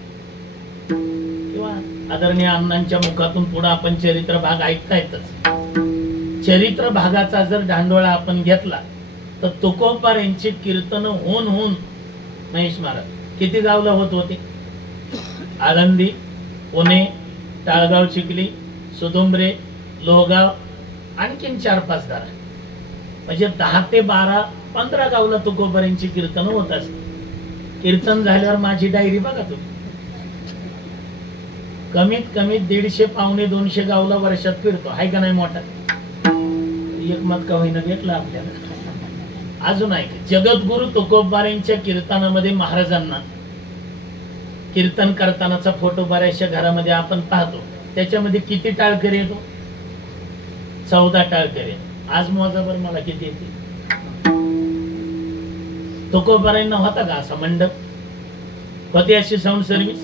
किंवा आदरणीय अण्णांच्या मुखातून पुढे आपण चरित्र भाग ऐकतायतच. चरित्र भागाचा जर ढांडोळा आपण घेतला तर तुकोबारायांची कीर्तन होऊन होऊन महेश महाराज किती गावला होत होते? आळंदी, पुणे, टाळगाव, चिखली, सुदुंबरे, लोहगाव, आणखीन 4-5 गाव, म्हणजे 10 ते 12, 15 गावला तुकोबारायांची कीर्तन होत असते. कीर्तन झाल्यावर माझी डायरी बघा तुम्ही. कमीत कमी 150 पावणे 200 गावला वर्षात फिरतो. हाय का नाही मोठा? एक मत का होईना भेटला आपल्याला. अजून ऐक, जगद्गुरु तुकोबारायांच्या कीर्तनामध्ये महाराजांना कीर्तन करतानाचा फोटो बऱ्याचशा घरामध्ये आपण पाहतो. त्याच्यामध्ये किती टाळकरी येतो? 14 टाळकरी. आज मोजाभर मला किती येते? तुकोबारायांना होता का असा मंडप? होती अशी साऊंड सर्व्हिस?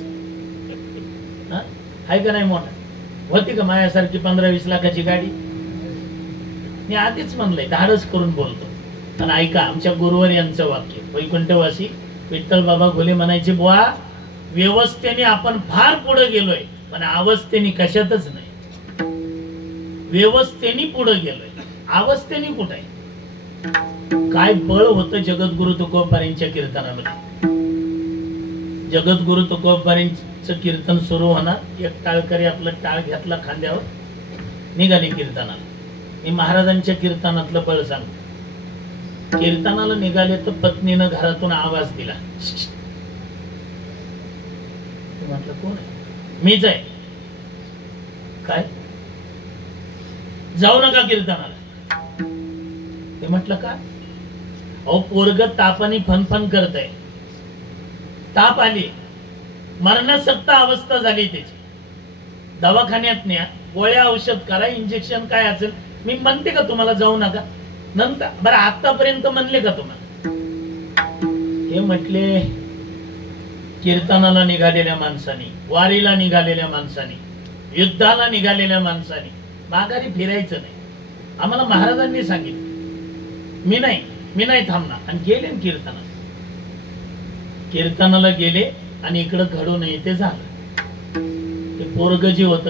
आहे का नाही मोठा? होती का माझ्यासारखी 15-20 लाखाची गाडी? मी आधीच म्हणलंय धाडस करून बोलतो. आणि ऐका आमच्या गुरुवर यांचं वाक्य, वैकुंठवासी विठ्ठल बाबा घोले म्हणायचे, बुवा व्यवस्थेने आपण फार पुढे गेलोय पण अवस्थेने कशातच नाही. व्यवस्थेने पुढे गेलोय, अवस्थेने कुठे आहे? काय बळ होतं जगद्गुरु तुकोबारायांच्या कीर्तनामध्ये. जगद्गुरु तुकोबारायांचं कीर्तन सुरू होणार, एक टाळकरी आपलं टाळ घेतला खांद्यावर, निघाली कीर्तनाला. मी महाराजांच्या कीर्तनातलं बळ सांगतो. कीर्तनाला निघाले तर पत्नीनं घरातून आवाज दिला. म्हटलं कोण आहे? मीच आहे. काय? जाऊ नका कीर्तनाला. ते म्हटलं का? अहो पोरग तापाने फनफन करतय, ताप आली, मरणासक्त अवस्था झाली त्याची, दवाखान्यात न्या, गोळ्या औषध करा, इंजेक्शन काय असेल. मी म्हणते का तुम्हाला जाऊ नका? नंतर बरं आतापर्यंत म्हणले का तुम्हाला? हे म्हटले कीर्तनाला निघालेल्या माणसानी, वारीला निघालेल्या माणसानी, युद्धाला निघालेल्या माणसानी माघारी फिरायचं नाही. आम्हाला महाराजांनी सांगितलं. मी नाही थांबणार. आणि गेले कीर्तनाला. कीर्तनाला गेले आणि इकडं घडू नये ते झालं. ते पोरग जे होत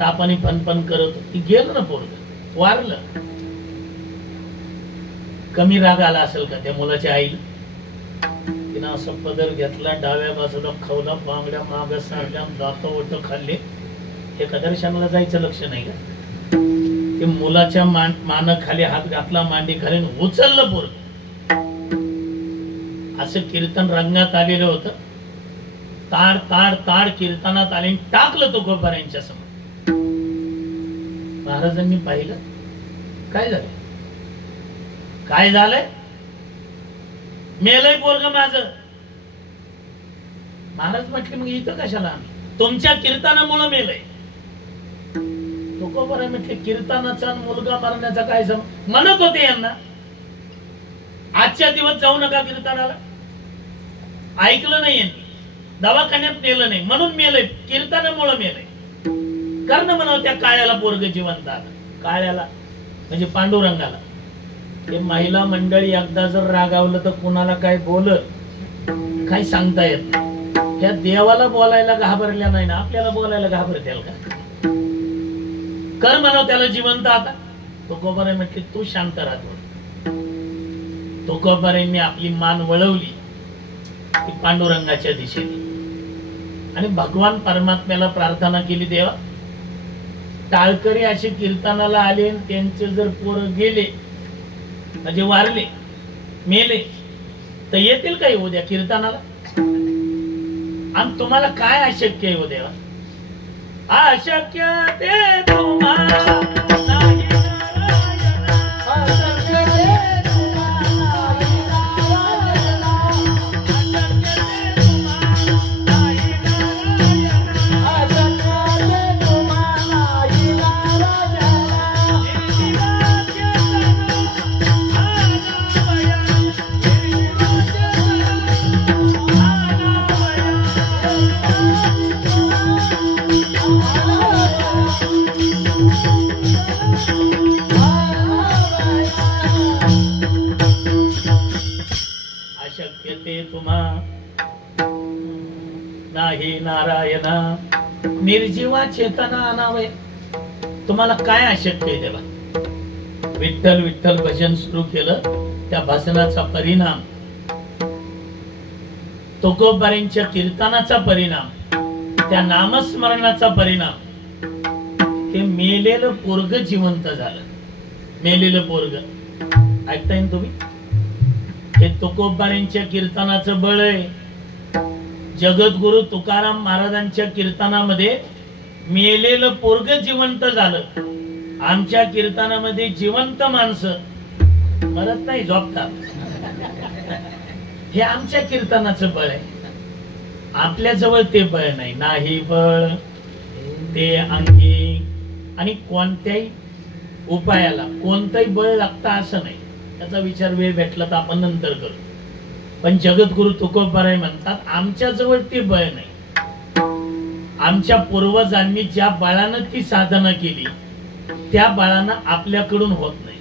तापाने फनफन करत ती गेलं ना, पोरग वारलं. कमी राग आला असेल का त्या मुलाच्या आईला? तिनं असं पदर घेतला, डाव्या बाजूला खवला, बांगड्या माग सारल्या, दात ओट खाल्ले. एका दर्शनाला जायचं लक्ष नाही का? ते मुलाच्या मान खाली हात घातला, मांडी खाली उचललं पोरग. असं कीर्तन रंगात आलेलं होतं. ताड ताड ताड कीर्तनात आले, टाकलं तुकोबारायांच्या समोर. महाराजांनी पाहिलं. काय झालं? काय झालंय? मेलय पोरग माझं. महाराज म्हटले मग इथं कशाला आम्ही? तुमच्या कीर्तनामुळे मेलय. तुकोबाराय म्हटले कीर्तनाचा मुलगा मरण्याचा काय संबंध? म्हणत होते यांना आजच्या दिवस जाऊ नका कीर्तनाला. ऐकलं नाही यांनी, दवाखान्यात नेलं नाही म्हणून मेलय. कीर्तनामुळे मेलय. कर्ण म्हणावं त्या काळ्याला पोरग जिवंत आलं. काळ्याला म्हणजे पांडुरंगाला. ते महिला मंडळी एकदा जर रागावलं तर कुणाला काय बोलत काही सांगता येत नाही. त्या देवाला बोलायला घाबरल्या नाही ना, आपल्याला बोलायला घाबरतेल का? कर म्हणाव त्याला जिवंत आता. तुकोबाराय म्हटले तू शांत राहतो. तुकोबारायांनी आपली मान वळवली पांडुरंगाच्या दिशेने आणि भगवान परमात्म्याला प्रार्थना केली, देवा टाळकरी असे कीर्तनाला आले आणि त्यांचे जर पोर गेले म्हणजे वारले मेले तर येतील काही उद्या कीर्तनाला? आणि तुम्हाला काय अशक्य आहे उद्या? अशक्य ते तुम्हाला नाही नाही नारायणा निर्जीवा चेतना आणावे. तुम्हाला काय अशक्य आहे तेव्हा? विठ्ठल विठ्ठल भजन सुरू केलं, त्या भजनाचा परिणाम, तुकोबारींच्या कीर्तनाचा परिणाम, त्या नामस्मरणाचा परिणाम, ते मेलेलं पोरग जिवंत झालं. मेलेलं पोरग ऐकताय ना तुम्ही? हे तुकोबारींच्या कीर्तनाचं बळ आहे. जगद्गुरु तुकाराम महाराजांच्या कीर्तनामध्ये मेलेलं पोरग जिवंत झालं. आमच्या कीर्तनामध्ये जिवंत माणसं मरत नाही, झोपतात. हे आमच्या कीर्तनाचं बळ आहे. आपल्या जवळ ते बळ नाही. नाही बळ ते अंगी. आणि कोणत्याही उपायाला कोणतंही बळ लागतं असं नाही. त्याचा विचार वेळ भेटला तर आपण नंतर करू. पण जगद्गुरु तुकोबाराय म्हणतात आमच्या जवळ ते बळ नाही. आमच्या पूर्वजांनी ज्या बळानं ती साधना केली त्या बळानं आपल्याकडून होत नाही.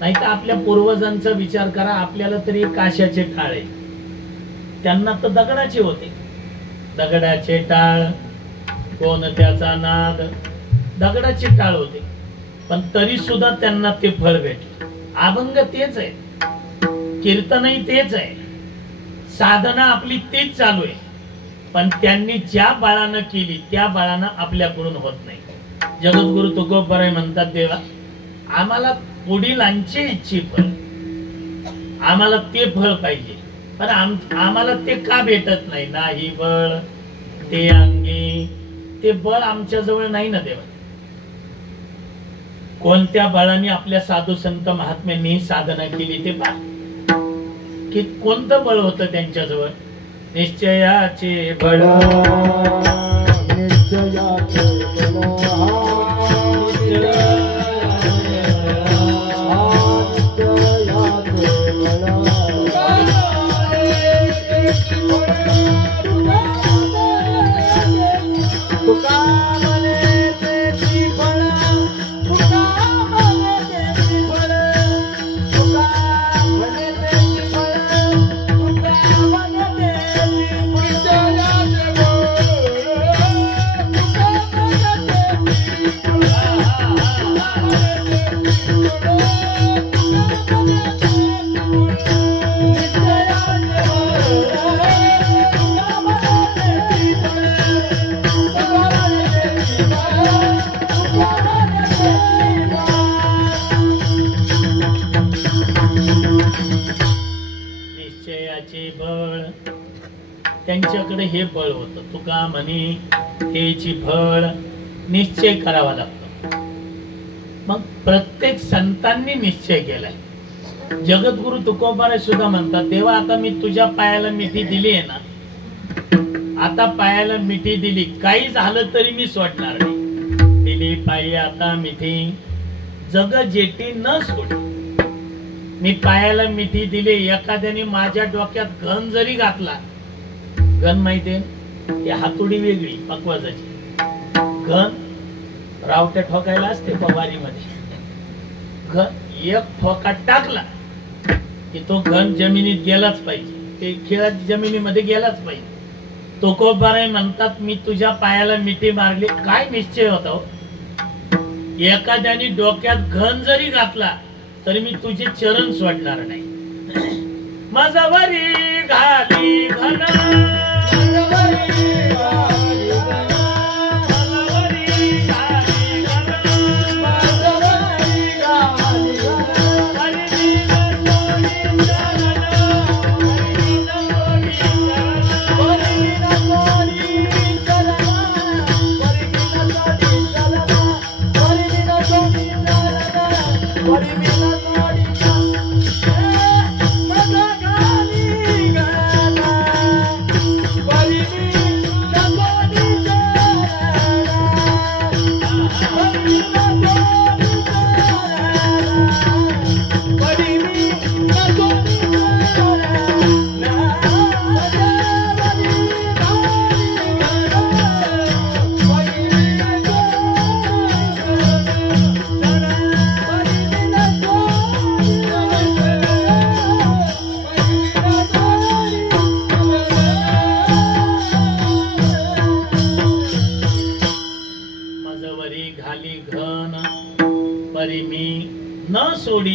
नाही तर आपल्या पूर्वजांचा विचार करा. आपल्याला तरी काशाचे टाळ आहे, त्यांना तर दगडाचे होते. दगडाचे टाळ, कोण त्याचा नाद, दगडाचे टाळ होते. पण तरी सुद्धा त्यांना ते फळ भेटलं. अभंग तेच आहे, कीर्तनही तेच आहे, साधना आपली तेच चालू आहे. पण त्यांनी ज्या बळानं केली त्या बळानं आपल्याकडून होत नाही. जगद्गुरु तुकोबाराय म्हणतात देवा आम्हाला पुढीलांची इच्छी फळ, आम्हाला ते फळ पाहिजे. पण आम्हाला ते का भेटत नाही? नाही बळ ते अंगी. ते बळ आमच्या जवळ नाही ना देवा. कोणत्या बळाने आपल्या साधू संत महात्म्यांनी साधना केली ते पहा. की कोणतं बळ होतं त्यांच्याजवळ? निश्चयाचे बळ. निश्चयाचे बळ त्यांच्याकडे हे बळ होतं. तुका म्हणे हेची फळ निश्चय करावा लागतो. मग प्रत्येक संतांनी निश्चय केलाय. जगद्गुरु तुकोबाराय सुद्धा म्हणतात देवा आता मी तुझ्या पायाला मिठी दिली आहे ना, आता पायाला मिठी दिली, काही झालं तरी मी सोडणार नाही. दिली पायी आता मिठी जग जेटी न सोड. मी पायाला मिठी दिली. एखाद्याने माझ्या डोक्यात घन जरी घातला, घन माहितीये ती हातोडी वेगळी पकवाजाची, घन रावट्या ठोकायला असते पवारीमध्ये. घन एक ठोका टाकला की तो घन जमिनीत गेलाच पाहिजे, ते खेळात जमिनीमध्ये गेलाच पाहिजे. तुकोबाराय म्हणतात मी तुझ्या पायाला मिठी मारली. काय निश्चय होता? एखाद्याने डोक्यात घन जरी घातला तरी मी तुझे चरण सोडणार नाही. माझावरी घाली घन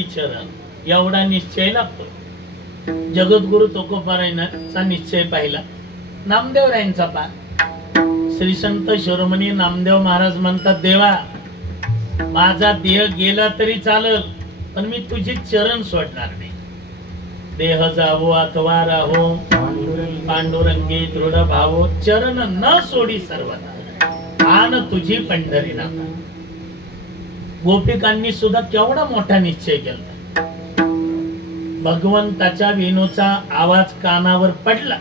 चरण एवढा निश्चय लागतो. जगद्गुरु तुकोबारायांचा निश्चय पाहिला. नामदेवरायांचा पा श्री संत शिरोमणी नामदेव महाराज म्हणतात, देवा माझा देह गेला तरी चालेल, पण मी तुझे चरण सोडणार नाही. देह जावो अथवा राहो पांडुरंगी दृढ भावो, चरण न सोडी सर्वदा आन तुझी पंढरीनाथ. गोपिकांनी सुद्धा केवढा मोठा निश्चय केला. भगवंताच्या वेणूचा आवाज कानावर पडला.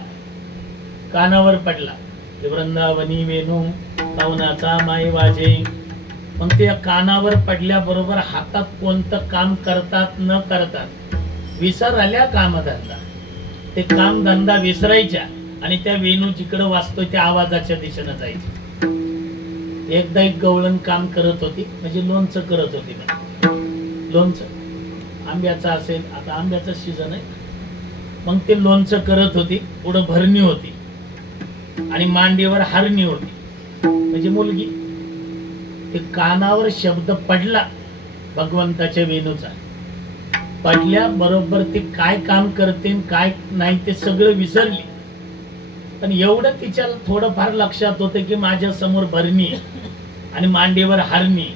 वृंदावनी वेणू पवनाचा माई वाजे. मग ते कानावर पडल्याबरोबर हातात कोणतं काम करतात न करतात विसर आल्या कामधंदा. ते काम धंदा विसरायच्या आणि त्या वेणू जिकडे वाजतोय त्या आवाजाच्या दिशेने जायचे. एकदा एक गवळण काम करत होती, म्हणजे लोणचं करत होती. लोणचं आंब्याचं असेल, आता आंब्याचं सीझन आहे. मग ते लोणचं करत होती. पुढे भरणी होती आणि मांडीवर हरणी होती, म्हणजे मुलगी. ते कानावर शब्द पडला भगवंताच्या वेणूचा. पडल्या बरोबर ते काय काम करते काय नाही ते सगळं विसरली. पण एवढं तिच्या थोडंफार लक्षात होतं की माझ्या समोर भरणी आणि मांडीवर हरणी.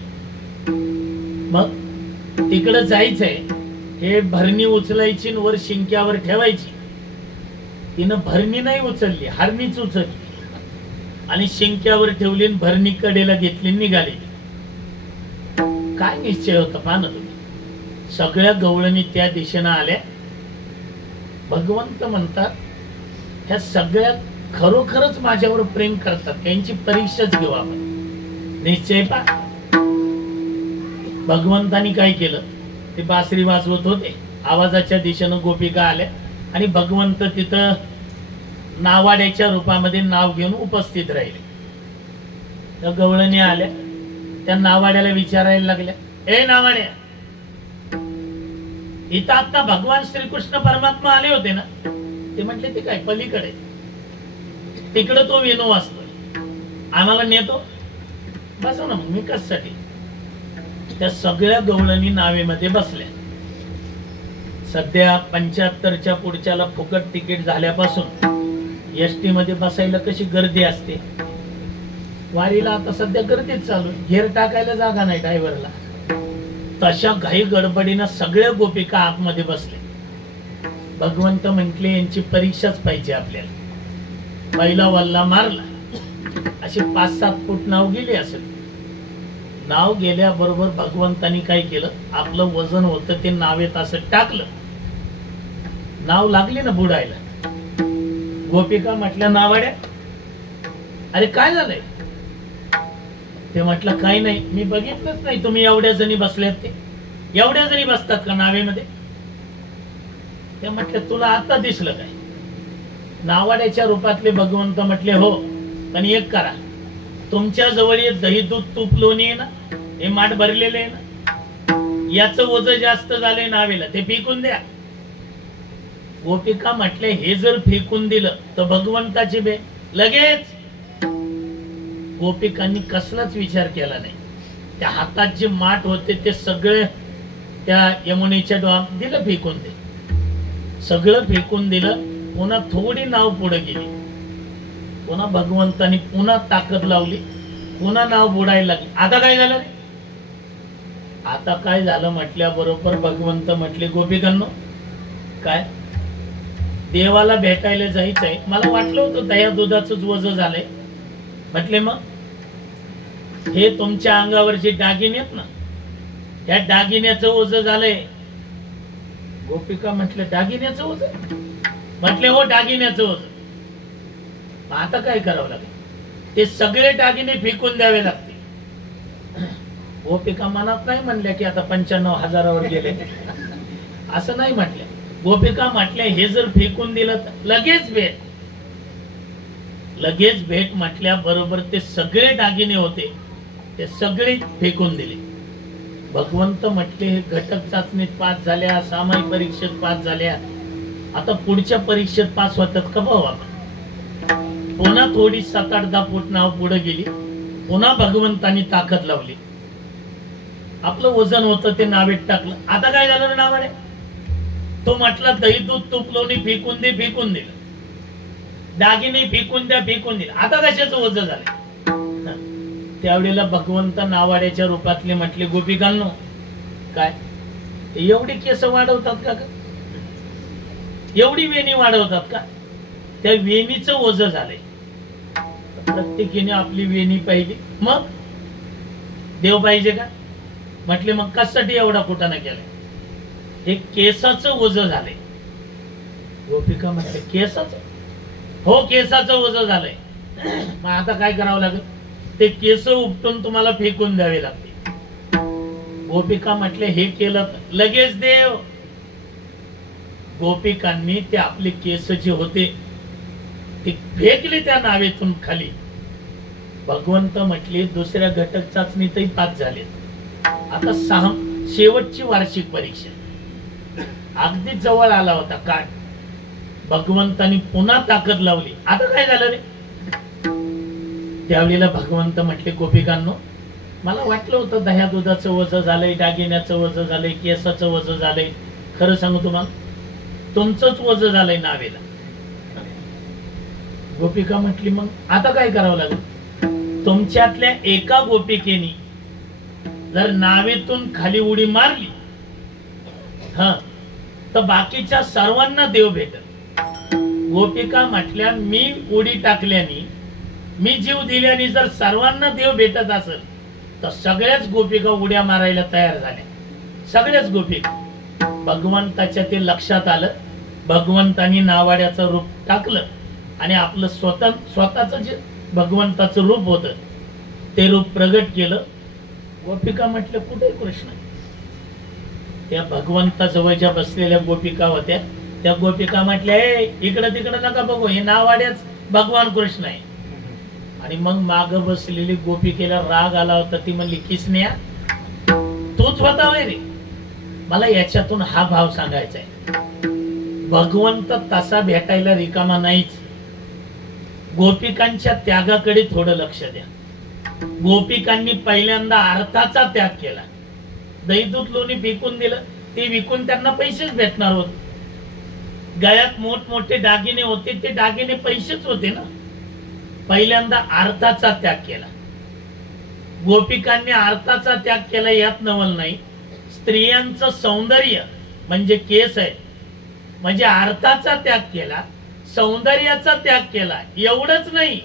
मग तिकडं जायचंय. हे भरणी उचलायची वर शिंक्यावर ठेवायची. तिनं भरणी नाही उचलली, हरणीच उचलली आणि शिंक्यावर ठेवली, भरणी कडेला घेतली, निघाली. काय निश्चय होता पहा ना तुम्ही. सगळ्या गवळणी त्या दिशेनं आल्या. भगवंत म्हणतात, ह्या सगळ्या खरोखरच माझ्यावर प्रेम करतात, त्यांची परीक्षाच घेऊ आपण. निश्चय पा. भगवंतानी काय केलं, ते बासरी वाजवत होते. आवाजाच्या दिशेनं गोपिका आल्या आणि भगवंत तिथं नावाड्याच्या रूपामध्ये नाव घेऊन उपस्थित राहिले. त्या गवळणी आल्या. त्या नावाड्याला विचारायला लागल्या, ए नावाड्या, इथं आता भगवान श्रीकृष्ण परमात्मा आले होते ना? ते म्हटले, ते काय पलीकडे, तिकडे तो वेणू वाजतोय, आम्हाला नेतो. बसा ना मग, मी कशासाठी. त्या सगळ्या गवळणी नावेमध्ये बसल्या. सध्या 75च्या पुढच्याला फुकट तिकीट झाल्यापासून एसटी मध्ये बसायला कशी गर्दी असते, वारीला आता सध्या गर्दीच चालू. घेर टाकायला जागा नाही ड्रायव्हरला. तशा घाई गडबडीनं सगळ्या गोपिका आतमध्ये बसले. भगवंत म्हटले, यांची परीक्षाच पाहिजे आपल्याला. पहिला वल्ला मारला, असे 5-7 फूट नाव गेले असेल. नाव गेल्याबरोबर भगवंतानी काय केलं, आपलं वजन होतं ते नावेत असं टाकलं. नाव लागली ना बुडायला. गोपिका म्हटल्या, नावाड्या, अरे काय झालंय? ते म्हटलं, काही नाही, मी बघितलंच नाही तुम्ही एवढ्या जणी बसल्यात. ते एवढ्या जणी बसतात का नावेमध्ये? ते म्हटले, तुला आता दिसलं काय? नावाड्याच्या रूपातले भगवंत म्हटले, हो, पण एक करा, तुमच्या जवळ हे दही दूध तूप लोणी आहे ना, हे माठ भरलेले आहे ना, याचं ओझं जास्त झालंय नावेला, ते फेकून द्या. गोपिका म्हटले, हे जर फेकून दिलं तर भगवंताची बे. लगेच गोपिकांनी कसलाच विचार केला नाही. त्या हातात जे माठ होते ते सगळे त्या यमुनेच्या डोहात दिलं फेकून. ते सगळं फेकून दिलं. पुन्हा थोडी नाव पुढे गेली. पुन्हा भगवंतानी पुन्हा ताकद लावली. पुन्हा नाव बुडायला लागली. आता काय झालं रे? आता काय झालं म्हटल्याबरोबर भगवंत म्हटले, गोपिकांनो, काय देवाला भेटायला जायचंय? मला वाटलं होतं दह्या दुधाचंच वजन झालंय. म्हटले, मग हे तुमच्या अंगावरचे दागिने आहेत ना, त्या दागिन्याचं ओझं झालंय. गोपिका म्हटलं, दागिन्याचं ओझं? म्हटले, हो, दागिन्याचं ओझं. आता काय करावं लागेल? ते सगळे दागिने फेकून द्यावे लागते. गोपिका मनात नाही म्हणल्या की आता 95,000वर गेले, असं नाही म्हटलं. गोपिका म्हटल्या, हे जर फेकून दिलं तर लगेच भेट. लगेच भेट म्हटल्या बरोबर ते सगळे दागिने होते ते सगळे फेकून दिले. भगवंत म्हटले, हे घटक चाचणीत पास झाल्या, सामायिक परीक्षेत पास झाल्या, आता पुढच्या परीक्षेत पास होतात का भाऊ आपण? पुन्हा थोडी 7-8-10 फूट नाव पुढे गेली. पुन्हा भगवंतानी ताकद लावली. आपलं वजन होतं ते नावेत टाकलं. आता काय झालं नावाने? तो म्हटला दही दूध तूप लोणी फेकून दे, फेकून दिलं. दागिने फेकून द्या, फेकून दिलं. आता कशाचं ओझं झालं? त्यावेळेला भगवंत नावाड्याच्या रूपातले म्हटले, गोपिकांनो काय एवढी केस वाढवतात का? एवढी वेणी वाढवतात का? त्या वेणीचं ओझं झालंय. प्रत्येकीने आपली वेणी पाहिली. मग देव पाहिजे का? म्हटले मग कशासाठी एवढा कुटाणा केलाय? हे केसाचं ओझं झालंय. गोपिका म्हटले केसाचं? हो, केसाचं ओझं झालंय. मग आता काय करावं लागेल? ते केस उपटून तुम्हाला फेकून द्यावे लागते. गोपिका म्हटले हे केलं लगेच देव. गोपिकांनी ते आपले केस जे होते ते फेकले त्या नावेतून खाली. भगवंत म्हटले दुसऱ्या घटक चाचणीतही पास झाले. आता शेवटची वार्षिक परीक्षा अगदी जवळ आला होता काळ. भगवंतांनी पुन्हा ताकद लावली. आता काय झालं रे? त्यावेळेला भगवंत म्हटले गोपिकांनो, मला वाटलं होतं दह्या दुधाचं वजन झालंय, दागिन्याचं वजन झालंय, केसाचं वजन झालंय. खरं सांगू तुम्हाला, तुमचंच वजन झालंय नावेला. गोपिका म्हटली मग आता काय करावं लागेल? तुमच्यातल्या एका गोपिकेनी जर नावेतून खाली उडी मारली तर बाकीच्या सर्वांना देव भेटल. गोपिका म्हटल्या मी उडी टाकल्याने, मी जीव दिल्याने जर सर्वांना देव भेटत असेल तर सगळ्याच गोपिका उड्या मारायला तयार झाल्या. सगळ्याच गोपिका. भगवंताच्या ते लक्षात आलं. भगवंतानी नावाड्याचं रूप टाकलं आणि आपलं स्वतःच जे भगवंताचं रूप होतं ते रूप प्रगट केलं. गोपिका म्हटलं कुठे कृष्ण? त्या भगवंताजवळच्या बसलेल्या गोपिका होत्या. त्या गोपिका म्हटल्या इकडं तिकडं नका बघू, हे नावाड्याच भगवान कृष्ण आहे. आणि मग माग बसलेली गोपिकेला राग आला होता. ती म्हणली किसन्या तूच होता वय रे? मला याच्यातून हा भाव सांगायचा आहे. भगवंत तसा भेटायला रिकामा नाहीच. गोपिकांच्या त्यागाकडे थोडं लक्ष द्या. गोपिकांनी पहिल्यांदा अर्थाचा त्याग केला. दही दूध लोणी विकून दिलं. ते विकून त्यांना पैसेच भेटणार होते. गळ्यात मोठमोठे दागिने होते, ते दागिने पैसेच होते ना. पहिल्यांदा अर्थाचा त्याग केला. गोपिकांनी अर्थाचा त्याग केला यात नवल नाही. स्त्रियांचं सौंदर्य म्हणजे केस आहे, म्हणजे अर्थाचा त्याग केला, सौंदर्याचा त्याग केला. एवढंच नाही,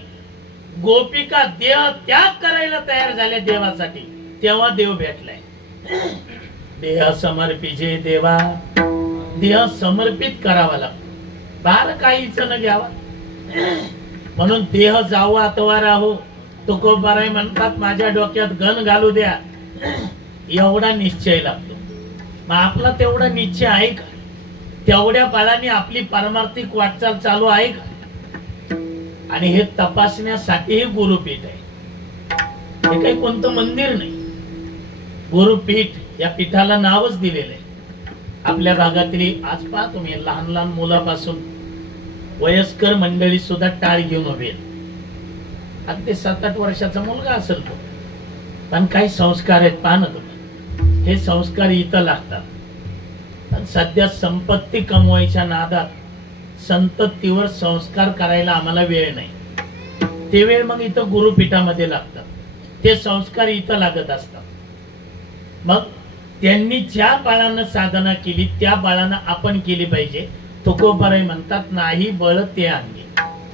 गोपिका देह त्याग करायला तयार झाल्या देवासाठी. तेव्हा देव भेटलाय. देह समर्पिजे देवा. देह समर्पित करावा लागतो. बार काहीच न घ्यावा. म्हणून देह जावं अथवा राहो, तुकोबाराय म्हणतात माझ्या डोक्यात गण घालू द्या, एवढा निश्चय लागतो. मग आपला तेवढा निश्चय आहे का? तेवढ्या बाळाने आपली पारमार्थिक वाटचाल चालू आहे का? आणि हे तपासण्यासाठी हे गुरुपीठ आहे. हे काही कोणतं मंदिर नाही. गुरुपीठ या पीठाला नावच दिलेलं आहे. आपल्या भागातली आज पहा तुम्ही, लहान लहान मुलापासून वयस्कर मंडळी सुद्धा टाळ घेऊन उभे. अगदी 7-8 वर्षाचा मुलगा असेल तो, पण काही संस्कार आहेत पहा ना तुम्ही. हे संस्कार इथं लागतात. पण सध्या संपत्ती कमवायच्या नादात संततीवर संस्कार करायला आम्हाला वेळ नाही. ते वेळ मग इथं गुरुपीठामध्ये लागतात. ते संस्कार इथं लागत असतात. मग त्यांनी ज्या बाळानं साधना केली त्या बाळानं आपण केली पाहिजे. तुकोबाराय म्हणतात नाही बळ ते अंगी.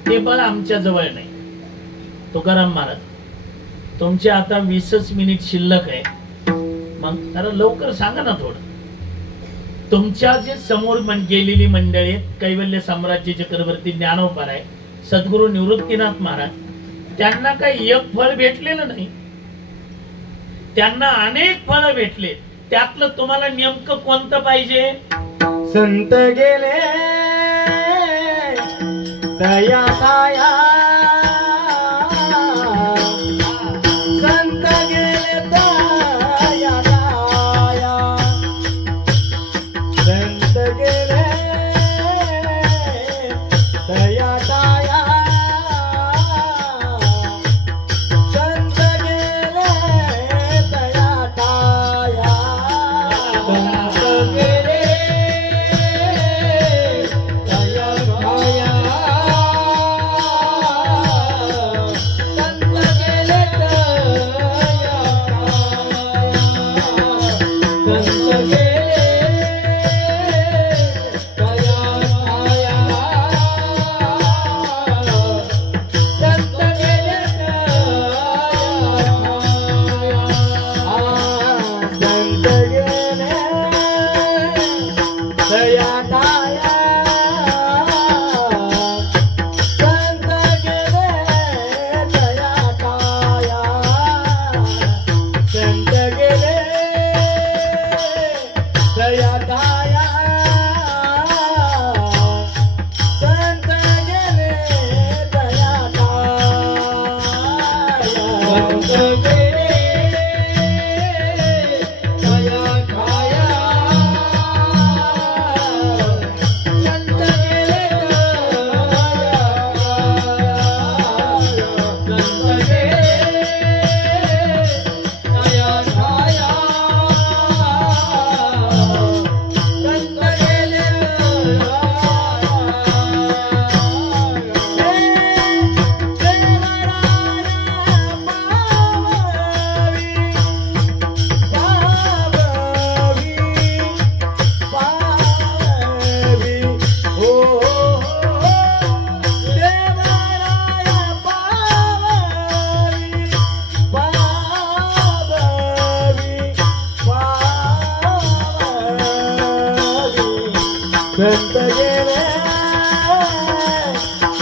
ते बळ आमच्या जवळ नाही. तुकाराम महाराज, तुमचे आता 20 मिनिट शिल्लक आहे. मग जरा लवकर सांगा ना थोडं. तुमच्या जे समोर गेलेली मंडळी, कैवल्य साम्राज्य चक्रवर्ती ज्ञानोबाराय, सद्गुरू निवृत्तीनाथ महाराज, त्यांना काही एक फळ भेटलेलं नाही. त्यांना अनेक फळ भेटले. त्यातलं तुम्हाला नेमकं कोणतं पाहिजे? संत गेले दया दया. संत गेले दया दया. संत गेले दया दया. संत गेले दया दया.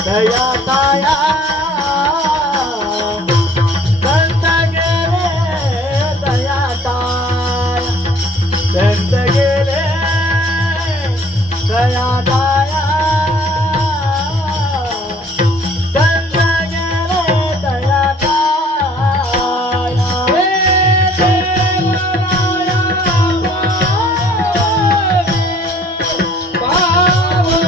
दया ताया संत गेले दया ताया संत गेले दया ताया संत गेले दया ताया हे देवराया पावनी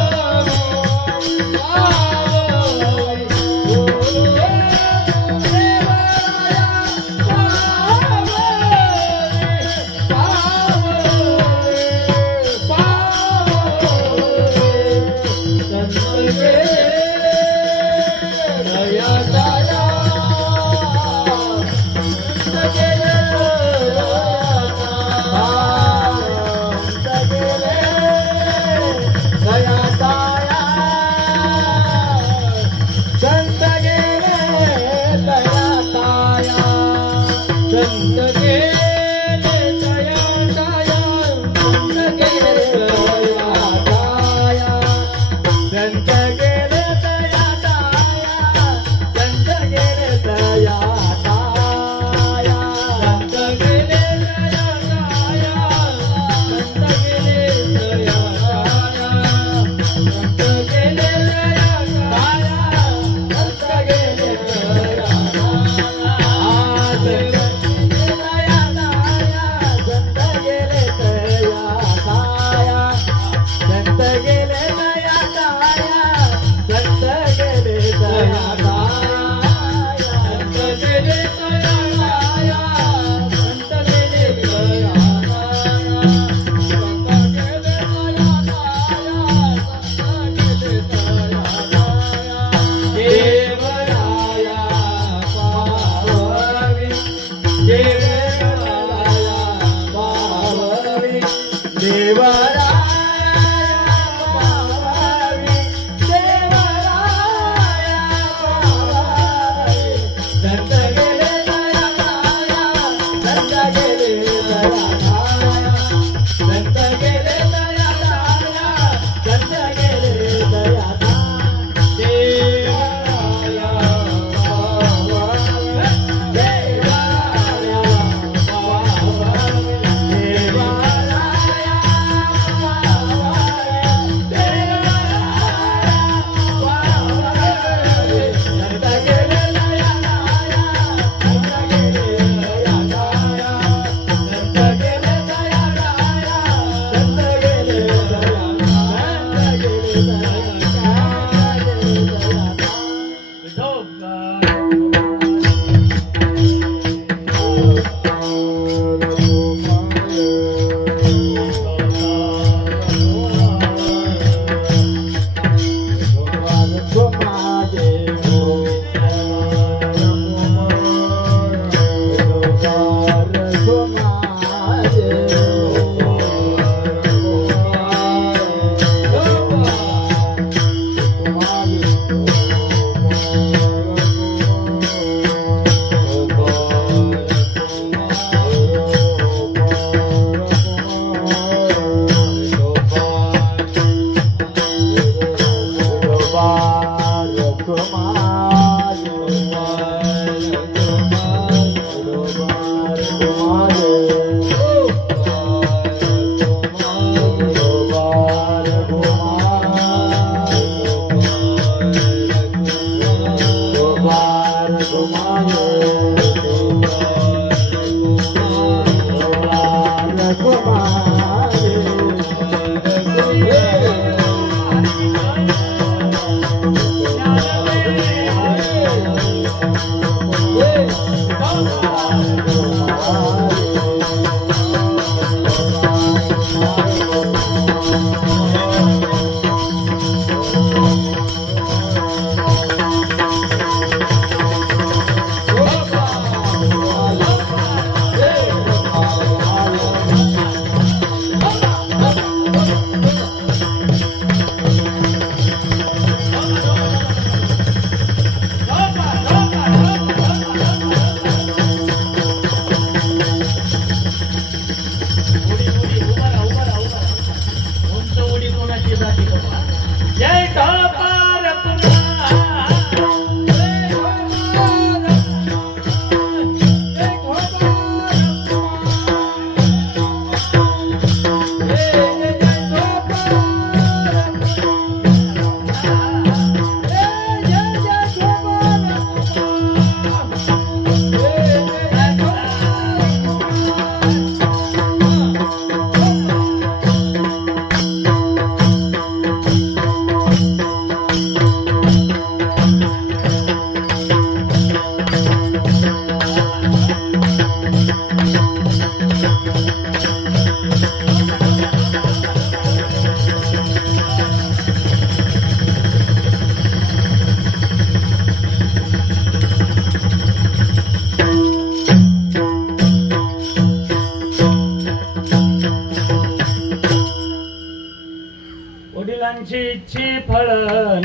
फळ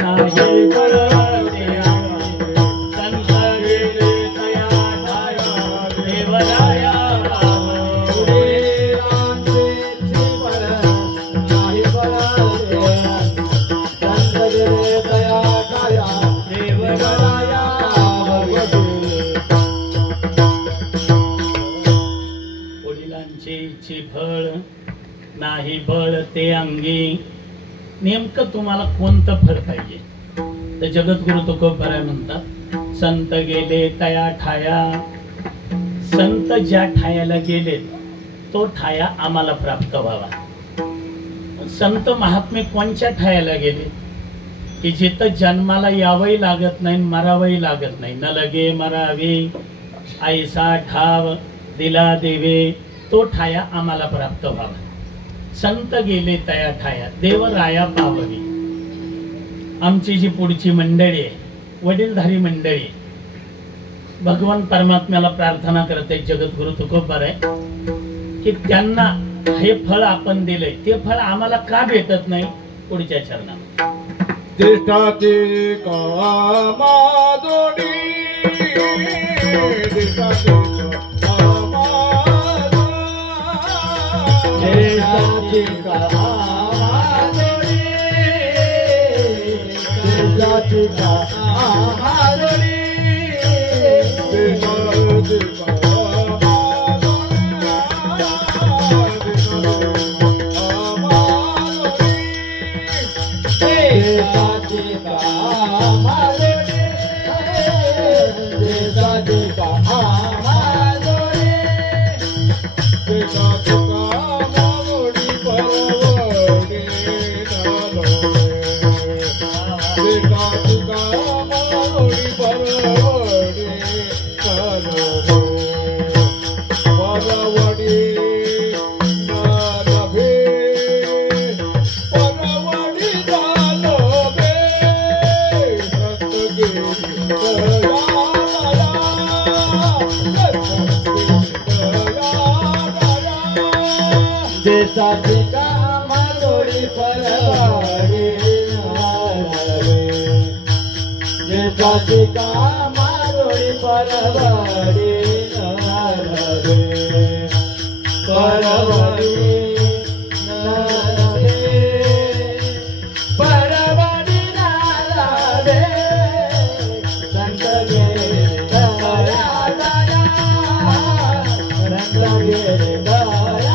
नाही फळते अंगी संत गेले तया ठाया देवराया फळ नाही बळ ते अंगी. नेमकं तुम्हाला कोणतं फळ पाहिजे? तर जगद्गुरु तुकोबराय म्हणतात संत गेले तया ठाया. संत ज्या ठायाला गेले तो ठाया आम्हाला प्राप्त व्हावा. संत महात्मे कोणच्या ठायाला गेले की जिथं जन्माला यावंही लागत नाही मरावंही लागत नाही. न लगे मरावे ऐसा ठाव दिला देवे. तो ठाया आम्हाला प्राप्त व्हावा. संत गेले तया ठाया देवराया पाववी. आमची जी पुढची मंडळी आहे वडीलधारी मंडळी भगवान परमात्म्याला प्रार्थना करते जगद्गुरु तुकोबराय की त्यांना हे फळ आपण दिले ते फळ आम्हाला का भेटत नाही? पुढच्या चरणात देशाची कामादोडी देशाची कामादोडी देशाची कामादोडी देशाची कामादोडी परवडे देशाची कामादोडी परवडे परवडे परवडी नालावे संत गेले दया दया संत गेले दया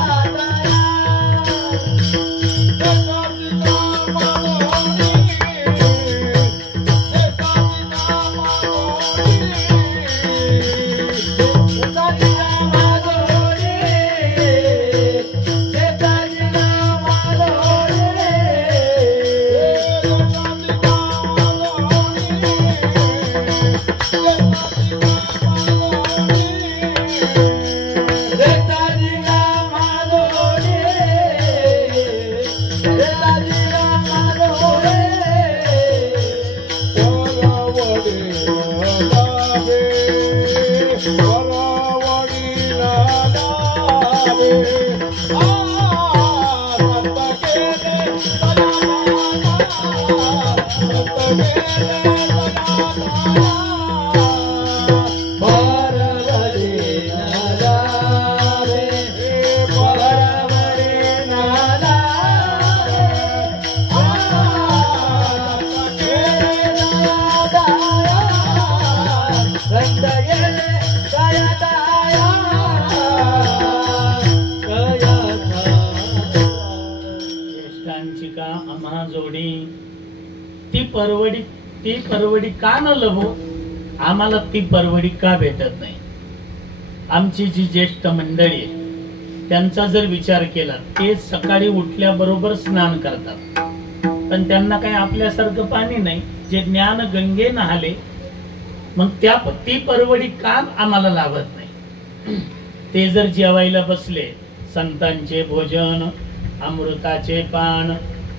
ती परवडी का न लभो? आम्हाला ती परवडी का भेटत नाही? आमची जी ज्येष्ठ मंडळी आहे त्यांचा जर विचार केला ते सकाळी उठल्याबरोबर स्नान करतात पण त्यांना काही आपल्यासारखं पाणी नाही. जे ज्ञान गंगे नहाले मग ती परवडी का आम्हाला लाभत नाही? ते जर जेवायला बसले संतांचे भोजन अमृताचे पान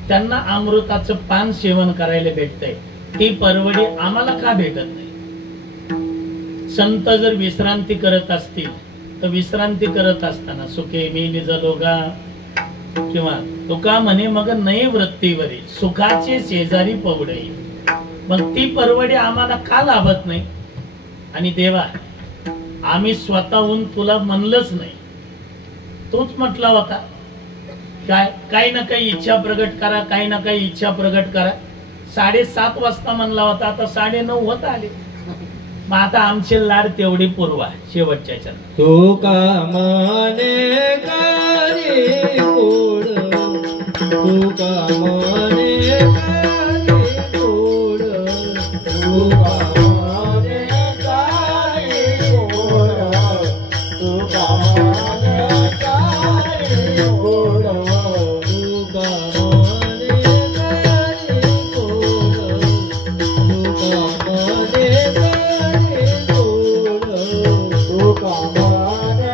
त्यांना अमृताचं पान सेवन करायला भेटतंय. ती परवडी आम्हाला का भेटत नाही? संत जर विश्रांती करत असतील तर विश्रांती करत असताना सुखे मी निज लोगा किंवा तुका म्हणे मग नये वृत्तीवरी सुखाचे शेजारी पवडे, मग ती परवडी आम्हाला का लाभत नाही? आणि देवा, आम्ही स्वतःहून तुला म्हणलंच नाही, तूच म्हटला होता काय काही ना काही इच्छा प्रगट करा, काही ना काही इच्छा प्रगट करा. 7:30 वाजता म्हणला होता, आता 9:30 होत आले. मग आता आमचे लाड तेवढी पुरवा शेवटच्या चरण. तू का माने करी गोड, तू का माने करी गोड, तू का माने करी गोड, तू का माने करी गोड, तू का माने करी गोड, तू का माने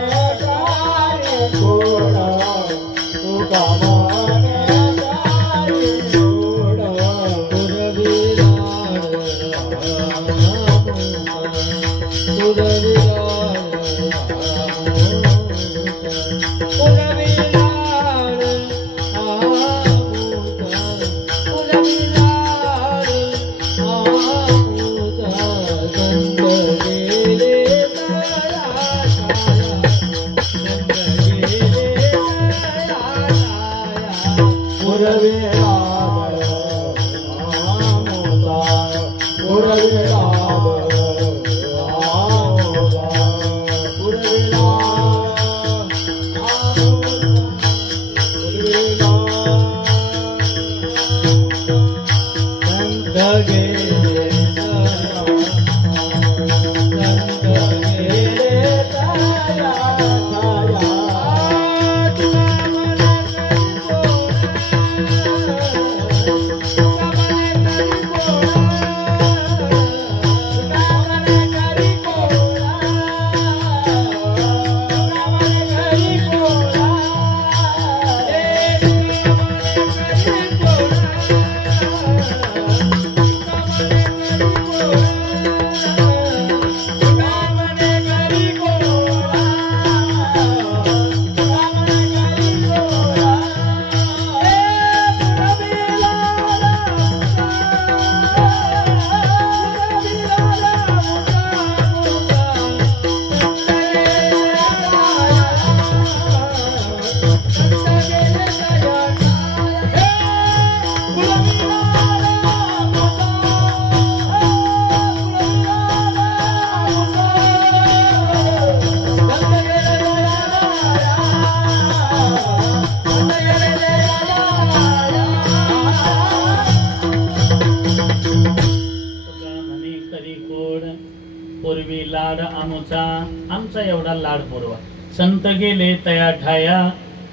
आमचा एवढा लाड पुरवा. संत गेले तया ठाया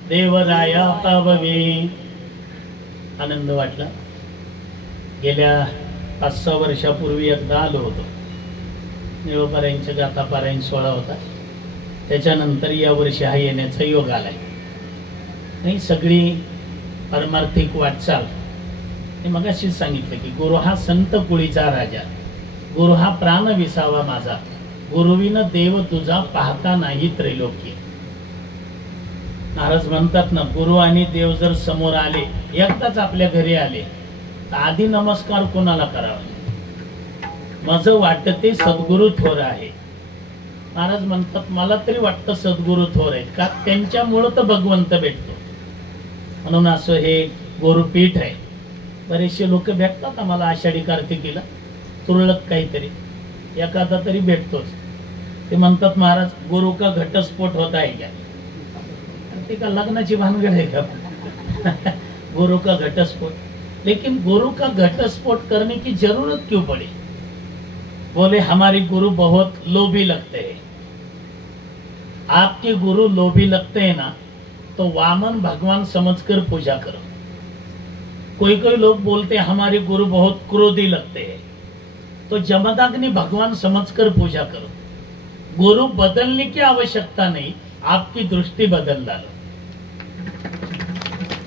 देवराया पाववे. आनंद वाटला. गेल्या 5-6 वर्षापूर्वी एकदा आलो होतो. निळोपारायणचा गाथापारायण सोहळा होता. त्याच्यानंतर या वर्षी हा येण्याचा योग आलाय. नाही, सगळी परमार्थिक वाटचाल. मगाशीच सांगितलं की गुरु हा संत कुळीचा राजा, गुरु हा प्राण विसावा माझा, गुरुविन देव तुझा पाहता नाही त्रैलोक्य. महाराज म्हणतात ना, गुरु आणि देव जर समोर आले, एकदाच आपल्या घरी आले, तर आधी नमस्कार कोणाला करावा? माझं वाटते सद्गुरु थोर आहे. महाराज म्हणतात मला तरी वाटतं सद्गुरु थोर आहेत, का त्यांच्यामुळं तर भगवंत भेटतो. म्हणून असं हे गुरुपीठ आहे. बरेचसे लोक भेटतात आम्हाला आषाढी कार्तिकीला, तुरळक काहीतरी एखादा तरी भेटतोच. ते म्हणतात महाराज गुरु का घटस्फोट होता है क्या? ते का लग्नाची भानगड आहे का? गुरु का घटस्फोट. लेकिन गुरु का घटस्फोट करने की जरूरत क्यों पड़ी? बोले हमारे गुरु बहुत लोभी लगते हैं. आपके गुरु लोभी लगते हैं ना, तो वामन भगवान समझकर पूजा करो. कोई कोई लोग बोलते हैं हमारे गुरु बहुत क्रोधी लगते हैं, तो जमदग्नि भगवान समझकर पूजा करो. गुरु बदलने की आवश्यकता नहीं, आपकी दृष्टी बदल डालो.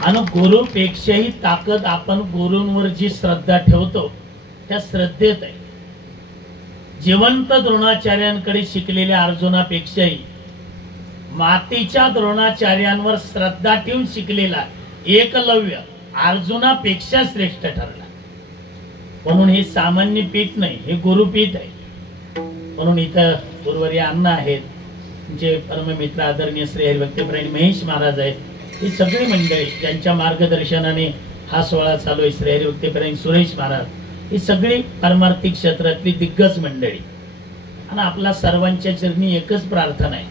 आणि गुरुपेक्षाही ताकद आपण गुरूंवर जी श्रद्धा ठेवतो त्या श्रद्धेत आहे. जिवंत द्रोणाचार्यांकडे शिकलेल्या अर्जुनापेक्षाही मातीच्या द्रोणाचार्यांवर श्रद्धा ठेवून शिकलेला एकलव्य अर्जुनापेक्षा श्रेष्ठ ठरला. म्हणून हे सामान्य पीठ नाही, हे गुरुपीठ आहे. म्हणून इथं गुरुवर्य अण्णा आहेत, जे परममित्र आदरणीय श्री हरिभक्तपरायण महेश महाराज आहेत, ही सगळी मंडळी ज्यांच्या मार्गदर्शनाने हा सोहळा चालू आहे, श्री हरिभक्तपरायण सुरेश महाराज, ही सगळी पारमार्थिक क्षेत्रातली दिग्गज मंडळी. आणि आपला सर्वांच्या चरणी एकच प्रार्थना आहे,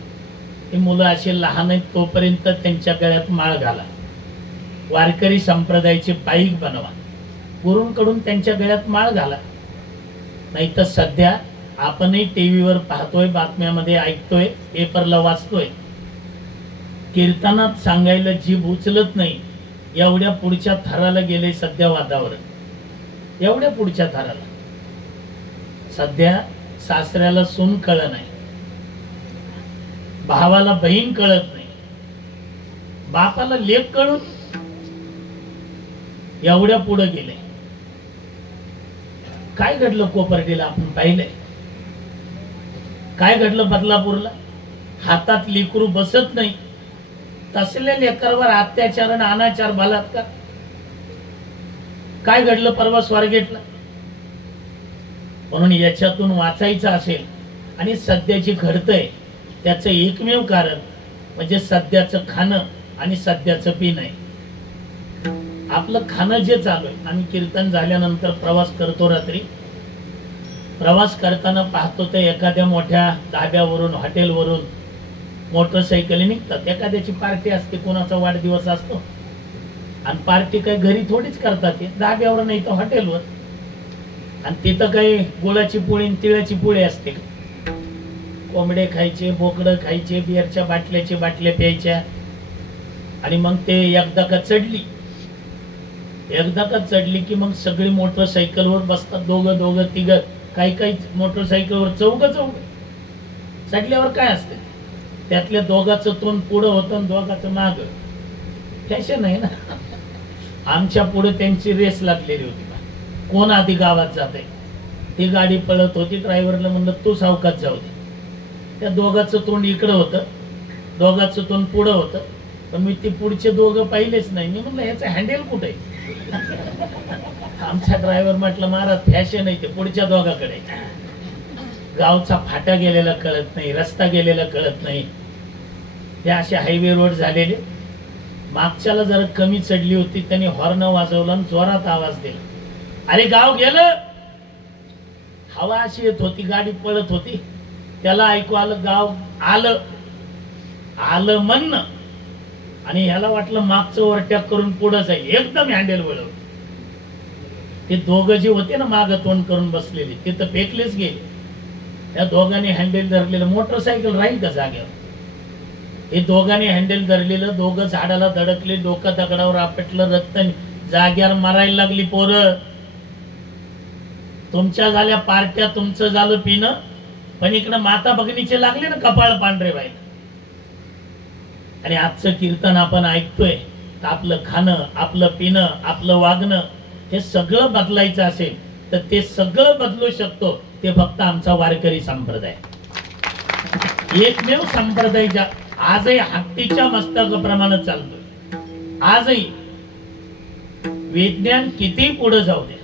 ही मुलं असे लहान आहेत तोपर्यंत त्यांच्या गळ्यात माळ घाला, वारकरी संप्रदायाचे पाईक बनवा, गुरूंकडून त्यांच्या गळ्यात माळ घाला. नाही तर सध्या आपणही टीव्हीवर पाहतोय, बातम्यामध्ये ऐकतोय, पेपरला वाचतोय, कीर्तनात सांगायला जीभ उचलत नाही एवढ्या पुढच्या थराला गेले सध्या वातावरण. एवढ्या पुढच्या थराला सध्या सासऱ्याला सून कळत नाही, भावाला बहीण कळत नाही, बापाला लेक कळून एवढ्या पुढे गेले. काय घडलं कोपर्डीला आपण पाहिलंय, काय घडलं बदलापूरला. हातात लेकरू बसत नाही, तसल्या लेकरावर अत्याचार आणि अनाचार, बलात्कार. काय घडलं परवा स्वारगेटला. म्हणून याच्यातून वाचायचं असेल आणि सध्याची घडतंय त्याचं एकमेव कारण म्हणजे सध्याचं खाणं आणि सध्याचं पिणं आहे. आपलं खाणं जे चालू आहे, आम्ही कीर्तन झाल्यानंतर प्रवास करतो, रात्री प्रवास करताना पाहतो तर एखाद्या मोठ्या धाब्यावरून, हॉटेलवरून मोटरसायकली निघतात. एखाद्याची पार्टी असते, कोणाचा वाढदिवस असतो, आणि पार्टी काही घरी थोडीच करतात, धाब्यावर नाही तर हॉटेलवर. आणि तिथं काही गुळाची पोळी, तिळाची पोळी असते. कोंबडे खायचे, बोकडं खायचे, बिअरच्या बाटल्या प्यायच्या. आणि मग ते एकदा का चढली की मग सगळी मोटरसायकलवर बसतात, दोघं तिघं, काही मोटरसायकलवर चौघ चढल्यावर काय असते, त्यातल्या दोघाचं तोंड पुढं होतं आणि दोघाचं माग. फॅशन आहे ना. आमच्या पुढे त्यांची रेस लागलेली होती, कोण आधी गावात जाते. ती गाडी पळत होती, ड्रायव्हरला म्हणलं तू सावकाश जाऊ दे. त्या दोघाचं तोंड इकडं होतं, दोघाचं तोंड पुढं होतं, पण मी ते पुढचे दोघं पाहिलेच नाही. मी म्हणलं ह्याचं हँडल कुठे. आमचा ड्रायव्हर म्हटलं महाराज फॅशन आहे ते पुढच्या दोघाकडे. गावचा फाटा गेलेला कळत नाही, रस्ता गेलेला कळत नाही. हे असे हायवे रोड झालेले. मागच्याला जरा कमी चढली होती, त्यांनी हॉर्न वाजवला आणि जोरात आवाज दिला, अरे गाव गेलं. हवा अशी येत होती, गाडी पळत होती, त्याला ऐकू आलं गाव आलं म्हणणं. आणि ह्याला वाटलं मागचं ओव्हरटॅक करून पुढे जाईल, एकदम हँडल वळवलं. ते दोघं जे होते ना माग तोंड करून बसलेले, ते तर फेकलेच गेले. त्या दोघांनी हँडल धरलेलं, मोटरसायकल राहील का जागेवर. हे दोघांनी हँडल धरलेलं, दोघं झाडाला धडकले, डोकं दगडावर आपटलं, रक्त जाग्यावर मारायला लागली पोरं. तुमच्या झाल्या पार्ट्या, तुमचं झालं पिणं, पण इकडं माता भगिनीचे लागले ना कपाळ पांढरे व्हायला. आणि आजचं कीर्तन आपण ऐकतोय तर आपलं खाणं, आपलं पिणं, आपलं वागणं हे सगळं बदलायचं असेल तर ते सगळं बदलू शकतो ते फक्त आमचा वारकरी संप्रदाय. एकमेव संप्रदाय आजही हत्तीच्या मस्तकाप्रमाणे चालतोय. आजही विज्ञान किती पुढे जाऊ दे,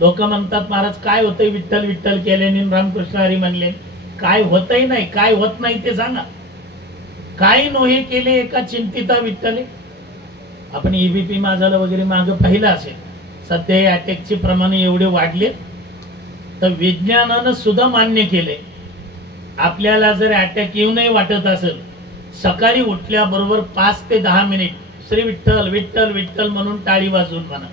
लोक म्हणतात महाराज काय होतंय विठ्ठल विठ्ठल केल्याने, रामकृष्ण हरी म्हणले. काय होतही नाही, काय होत नाही ते सांगा. काय नोहे केले एका चिंतिता विठ्ठले. आपण EBP माझाला वगैरे माग पाहिलं असेल. सध्या अटॅकचे प्रमाण एवढे वाढले तर विज्ञानानं सुद्धा मान्य केले, आपल्याला जर अटॅक येऊ नये वाटत असेल, सकाळी उठल्याबरोबर 5 ते 10 मिनिट श्री विठ्ठल विठ्ठल विठ्ठल म्हणून टाळी वाजवून म्हणा.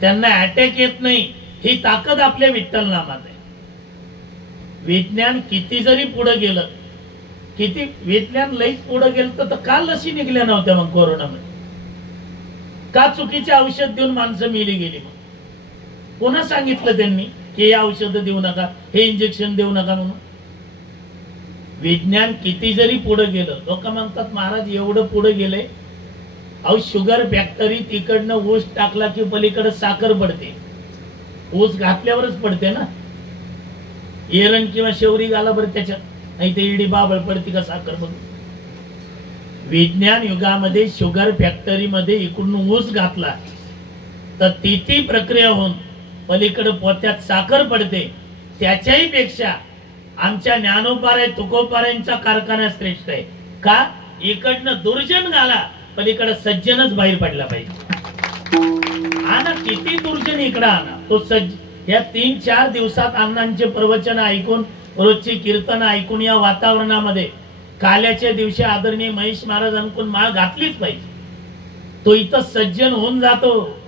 त्यांना अटॅक येत नाही ही ताकद आपल्या विठ्ठल नामात आहे. विज्ञान किती जरी पुढे गेलं, किती विज्ञान लईच पुढे गेलं तर का लसी निघल्या नव्हत्या मग कोरोनामध्ये. का चुकीचे औषध देऊन माणसं मेली गेली. मग कोणा सांगितलं त्यांनी की हे औषध देऊ नका, हे इंजेक्शन देऊ नका म्हणून. विज्ञान किती जरी पुढे गेलं, लोक म्हणतात महाराज एवढं पुढे गेलंय. अहो शुगर फॅक्टरी तिकडनं ऊस टाकला की पलीकडे साखर पडते, ऊस घातल्यावरच पडते ना. एरण किंवा शेवरी घाला बरं त्याच्यात, नाही ते इडी बाबळ पडती का साखर बघ. विज्ञान युगामध्ये शुगर फॅक्टरी मध्ये इकडून ऊस घातला तर ती प्रक्रिया होऊन पलीकडे पोत्यात साखर पडते. त्याच्याही पेक्षा आमच्या ज्ञानोपाराय तुकोपारायांचा कारखाना श्रेष्ठ आहे. का? इकडनं दुर्जन घाला, पलीकडे सज्जनच बाहेर पडला पाहिजे. आणा किती दुर्जन इकडे आणा, तो सज्ज या 3-4 दिवसात अण्णांचे प्रवचन ऐकून, रोजची कीर्तन ऐकून, या वातावरणामध्ये काल्याच्या दिवशी आदरणीय महेश महाराजांकडून माळ घातलीच पाहिजे. तो इथं सज्जन होऊन जातो.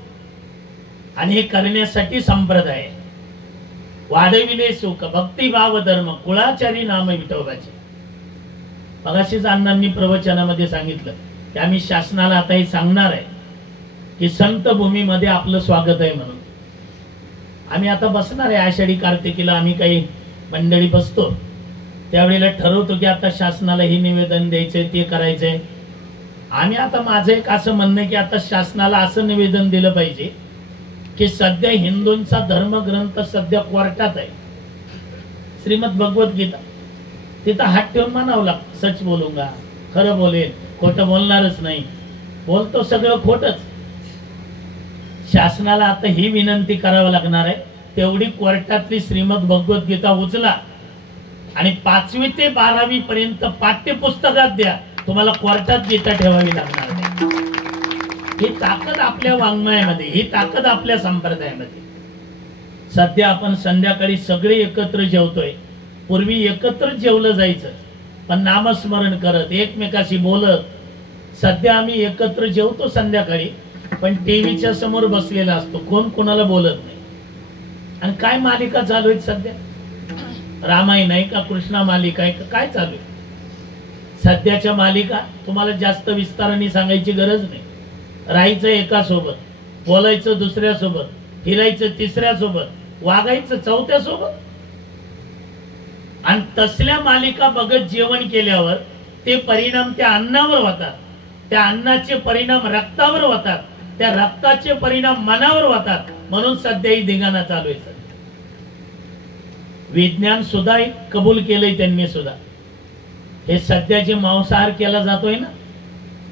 आणि हे करण्यासाठी संप्रदाय वाढविले सुख भक्तिभाव धर्म कुळाचारी नाम विठोबाचे. मगाशीच अण्णांनी प्रवचनामध्ये सांगितलं की आम्ही शासनाला आता हे सांगणार आहे की संत भूमीमध्ये आपलं स्वागत आहे म्हणून. आम्ही आता बसणार आहे आषाढी कार्तिकीला, आम्ही काही मंडळी बसतो त्यावेळेला ठरवतो की आता शासनाला हे निवेदन द्यायचंय, ते करायचंय. आम्ही आता माझं एक असं म्हणणं आहे की आता शासनाला असं निवेदन दिलं पाहिजे की सध्या हिंदूंचा धर्मग्रंथ सध्या कोर्टात आहे, श्रीमद भगवत गीता. तिथं हात ठेवून म्हणावं लागतं सच बोलूंगा, खरं बोलेल, खोटं बोलणारच नाही. बोलतो सगळं खोटच. शासनाला आता ही विनंती करावं लागणार आहे, तेवढी कोर्टातली श्रीमद भगवत गीता उचला आणि 5वी ते 12वी पर्यंत पाठ्यपुस्तकात द्या. तुम्हाला कोर्टात गीता ठेवावी लागणार नाही. ही ताकद आपल्या वाङ्मयामध्ये, ही ताकद आपल्या संप्रदायामध्ये. सध्या आपण संध्याकाळी सगळे एकत्र जेवतोय. पूर्वी एकत्र जेवलं जायचं पण नामस्मरण करत, एकमेकाशी बोलत. सध्या आम्ही एकत्र जेवतो संध्याकाळी पण टीव्हीच्या समोर बसलेला असतो, कोण कोणाला बोलत नाही. आणि काय मालिका चालू आहेत सध्या? रामायण आहे का, कृष्णा मालिका आहे का, काय चालू आहे? सध्याच्या मालिका तुम्हाला जास्त विस्ताराने सांगायची गरज नाही. राहायचं एका सोबत, बोलायचं दुसऱ्या सोबत, फिरायचं तिसऱ्या सोबत, वागायचं चौथ्या सोबत. आणि तसल्या मालिका बघत जेवण केल्यावर ते परिणाम त्या अन्नावर होतात, त्या अन्नाचे परिणाम रक्तावर होतात, त्या रक्ताचे परिणाम मनावर होतात. म्हणून सध्या ही धिंगाणा चालू आहे. विज्ञान सुद्धा कबूल केलंय त्यांनी सुद्धा. हे सध्या जे मांसाहार केला जातोय ना,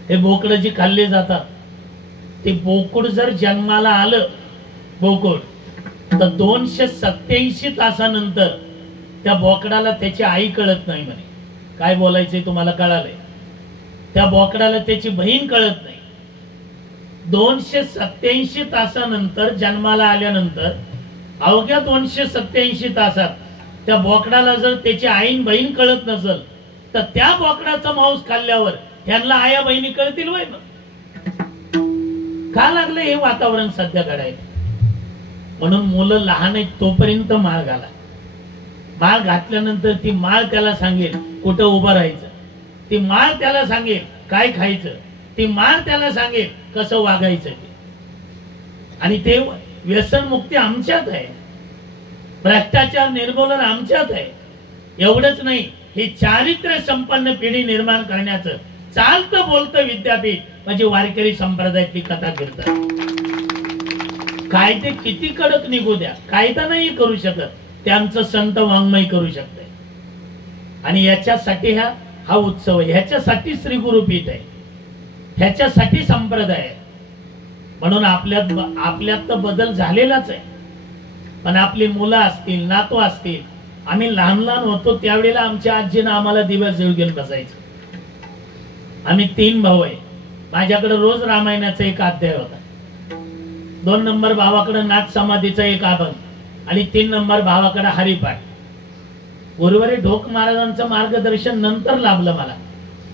हे बोकडं जी खाल्ली जातात, ते बोकड जर जन्माला आलं बोकड तर 287 तासानंतर त्या बोकडाला त्याची आई कळत नाही म्हणे. काय बोलायचंय तुम्हाला कळालंय? त्या बोकडाला त्याची बहीण कळत नाही. 287 तासानंतर जन्माला आल्यानंतर अवघ्या 287 तासात त्या बोकडाला जर त्याची आईन बहीण कळत नसेल तर त्या बोकडाचा मांस खाल्ल्यावर ह्यांना आया बहिणी कळतील वय? का लागलं हे वातावरण सध्या घडायला? म्हणून मुलं लहान आहेत तोपर्यंत माळ घाला. माळ घातल्यानंतर ती माळ त्याला सांगेल कुठं उभं राहायचं, ती माळ त्याला सांगेल काय खायचं, ती माळ त्याला सांगेल कसं वागायचं. आणि ते व्यसन मुक्ती आमच्यात आहे, भ्रष्टाचार निर्मूलन आमच्यात आहे. एवढंच नाही, ही चारित्र्य संपन्न पिढी निर्माण करण्याचं चालतं बोलतं विद्यापीठ म्हणजे वारकरी संप्रदायातली कथा कीर्तन. कायदे किती कडक निघू द्या, कायदा नाही करू शकत, ते आमचं संत वाङ्मय करू शकते. आणि याच्यासाठी हा उत्सव आहे, ह्याच्यासाठी श्री गुरुपीठ आहे, ह्याच्यासाठी संप्रदाय आहे. म्हणून आपल्यात तर बदल झालेलाच आहे. पण आपली मुलं असतील, नातू असतील, आम्ही लहान लहान होतो त्यावेळेला आमच्या आजीनं आम्हाला दिव्या जळू घेऊन बसायचं. आम्ही 3 भाऊ आहे. माझ्याकडे रोज रामायणाचा एक अध्याय होता. 2 नंबर भावाकडे नाथ समाधीचा एक अभंग आणि 3 नंबर भावाकडे हरिपाठ. गुरुवारी ढोक महाराजांचं मार्गदर्शन नंतर लाभलं मला,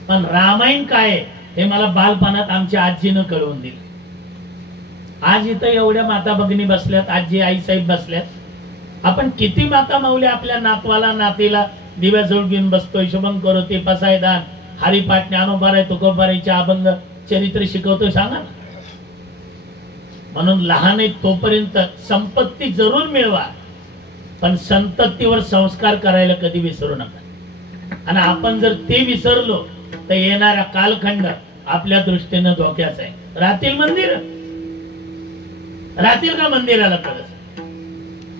पण रामायण काय हे मला बालपणात आमच्या आजीनं कळवून दिलं. आज इथं एवढ्या माता भगिनी बसल्यात, आजी आई साहेब बसल्यात. आपण किती माता माऊल्या आपल्या नातवाला नातीला दिव्या जवळ घेऊन बसतोय, शुभम करोती, पसायदान, हरिपाठ, ज्ञानोबाराय तुकोबारायचे अभंग, चरित्र शिकवतोय, सांगा ना. म्हणून लहान आहे तोपर्यंत संपत्ती जरूर मिळवा, पण संततीवर संस्कार करायला कधी विसरू नका. आणि आपण जर ते विसरलो तर येणारा कालखंड आपल्या दृष्टीने धोक्याचा आहे. राहतील मंदिर, राहतील का मंदिराला कळस?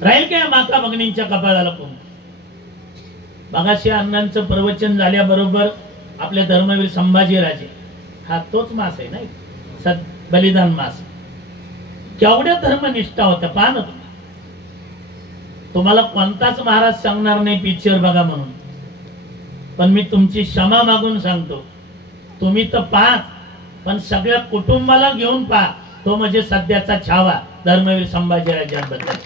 राहील काय माता भगिनींच्या कपाळाला कोण? मगाशी अण्णांचं प्रवचन झाल्याबरोबर आपले धर्मवीर संभाजीराजे, हा तोच मास आहे नाही, बलिदान मास. केवढ्या धर्मनिष्ठा होत्या पहा ना. तुम्हाला कोणताच महाराज सांगणार नाही पिक्चर बघा म्हणून, पण मी तुमची क्षमा मागून सांगतो, तुम्ही तर पहा, पण सगळ्या कुटुंबाला घेऊन पहा. तो म्हणजे सध्याचा छावा धर्मवीर संभाजीराजांबद्दल.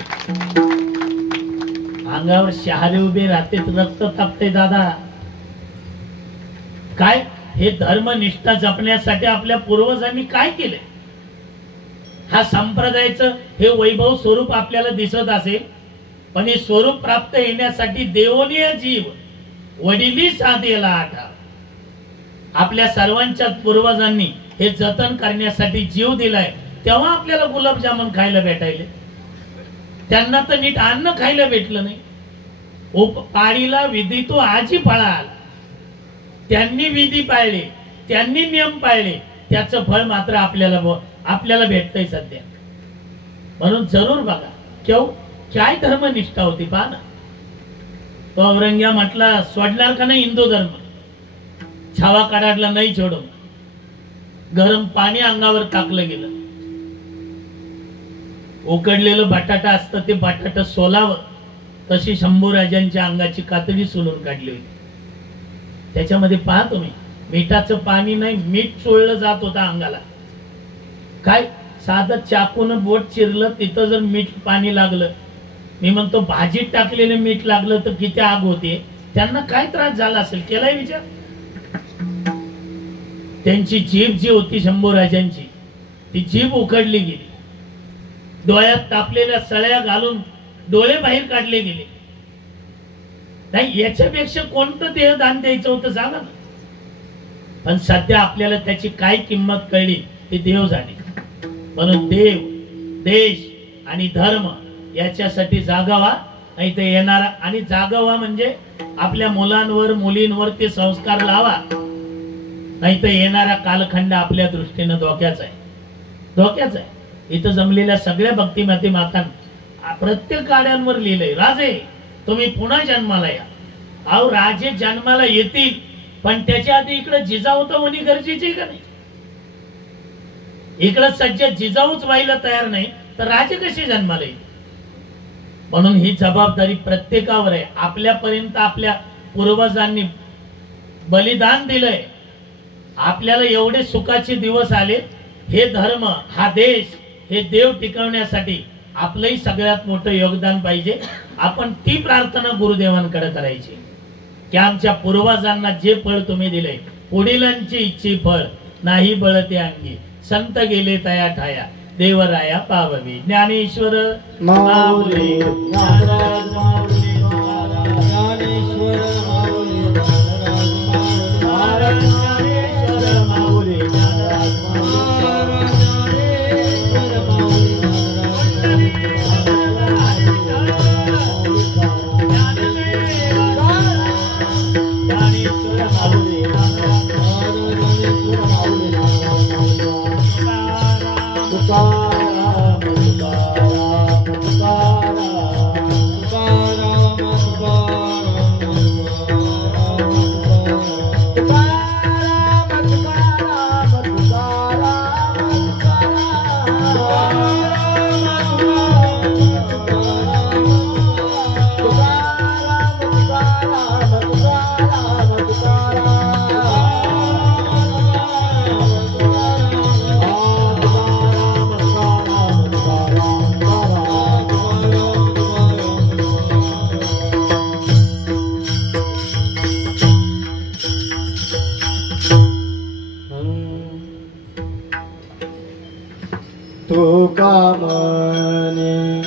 अंगावर शहारे उभे राहते, रक्त तापते दादा. काय हे धर्मनिष्ठा जपण्यासाठी आपल्या पूर्वजांनी काय केले? हा संप्रदायाचं हे वैभव स्वरूप आपल्याला दिसत असेल, पण हे स्वरूप प्राप्त येण्यासाठी देवोनिय जीव वडिली साधेला आठा. आपल्या सर्वांच्या पूर्वजांनी हे जतन करण्यासाठी जीव दिलाय, तेव्हा आपल्याला गुलाबजामुन खायला भेटायले. त्यांना तर नीट अन्न खायला भेटलं नाही. पाळीला विधी तो आजी फळाल. त्यांनी विधी पाळले, त्यांनी नियम पाळले, त्याचं फळ मात्र आपल्याला भेटतंय सध्या. म्हणून जरूर बघा काय धर्मनिष्ठा होती पहा ना. तो औरंग्या म्हटला सोडणार का नाही हिंदू धर्म, छावा काढाडला नाही सोडून. गरम पाणी अंगावर टाकलं गेलं. उकडलेलं बटाटा असतं ते बटाटा सोलावं, तशी शंभूराजांच्या अंगाची कातडी सोलून काढली होती. त्याच्यामध्ये पहा तुम्ही, मिठाचं पाणी नाही, मीठ चोळलं जात होतं अंगाला. काय साधं चाकून बोट चिरलं, तिथं जर मीठ पाणी लागलं, मी म्हणतो भाजीत टाकलेलं मीठ लागलं तर किती आग होते. त्यांना काय त्रास झाला असेल, केलाय विचार? त्यांची जीभ जी होती शंभूराजांची, ती जीभ उकडली गेली. डोळ्यात तापलेल्या सळ्या घालून डोळे बाहेर काढले गेले. नाही, याच्यापेक्षा कोणतं देहदान द्यायचं होतं सांगा ना. पण सध्या आपल्याला त्याची काय किंमत कळली, ती देव झाली. म्हणून देव, देश आणि धर्म याच्यासाठी जागावा, नाही तर येणारा, आणि जागावा म्हणजे आपल्या मुलांवर मुलींवर ते संस्कार लावा, नाही तर येणारा कालखंड आपल्या दृष्टीने धोक्याचा आहे. धोक्याचा आहे. इथं जमलेल्या सगळ्या भक्तिमती मातांना प्रत्येक गाड्यांवर लिहिलंय, राजे तुम्ही पुन्हा जन्माला या. अहो राजे जन्माला येतील, पण त्याच्या आधी इकडे जिजाऊ होणी गरजेची का नाही? इकडे सज्ज जिजाऊच व्हायला तयार नाही तर राजे कसे जन्माला येईल? म्हणून ही जबाबदारी प्रत्येकावर आहे. आपल्यापर्यंत आपल्या पूर्वजांनी बलिदान दिलंय. आपल्याला एवढे सुखाचे दिवस आले. हे धर्म, हा देश, हे देव टिकवण्यासाठी आपलंही सगळ्यात मोठं योगदान पाहिजे. आपण ती प्रार्थना गुरुदेवांकडे करायची की आमच्या पूर्वजांना जे फळ तुम्ही दिले, पुढीलांची इच्छी फळ नाही बळते अंगी, संत गेले तया ठाया, देवराया पाववी. ज्ञानेश्वर माऊली ज्ञानराज माऊली ज्ञानेश्वर माऊली ज्ञानराज ज्ञानेश्वर माऊली ज्ञानराज तुका म्हणे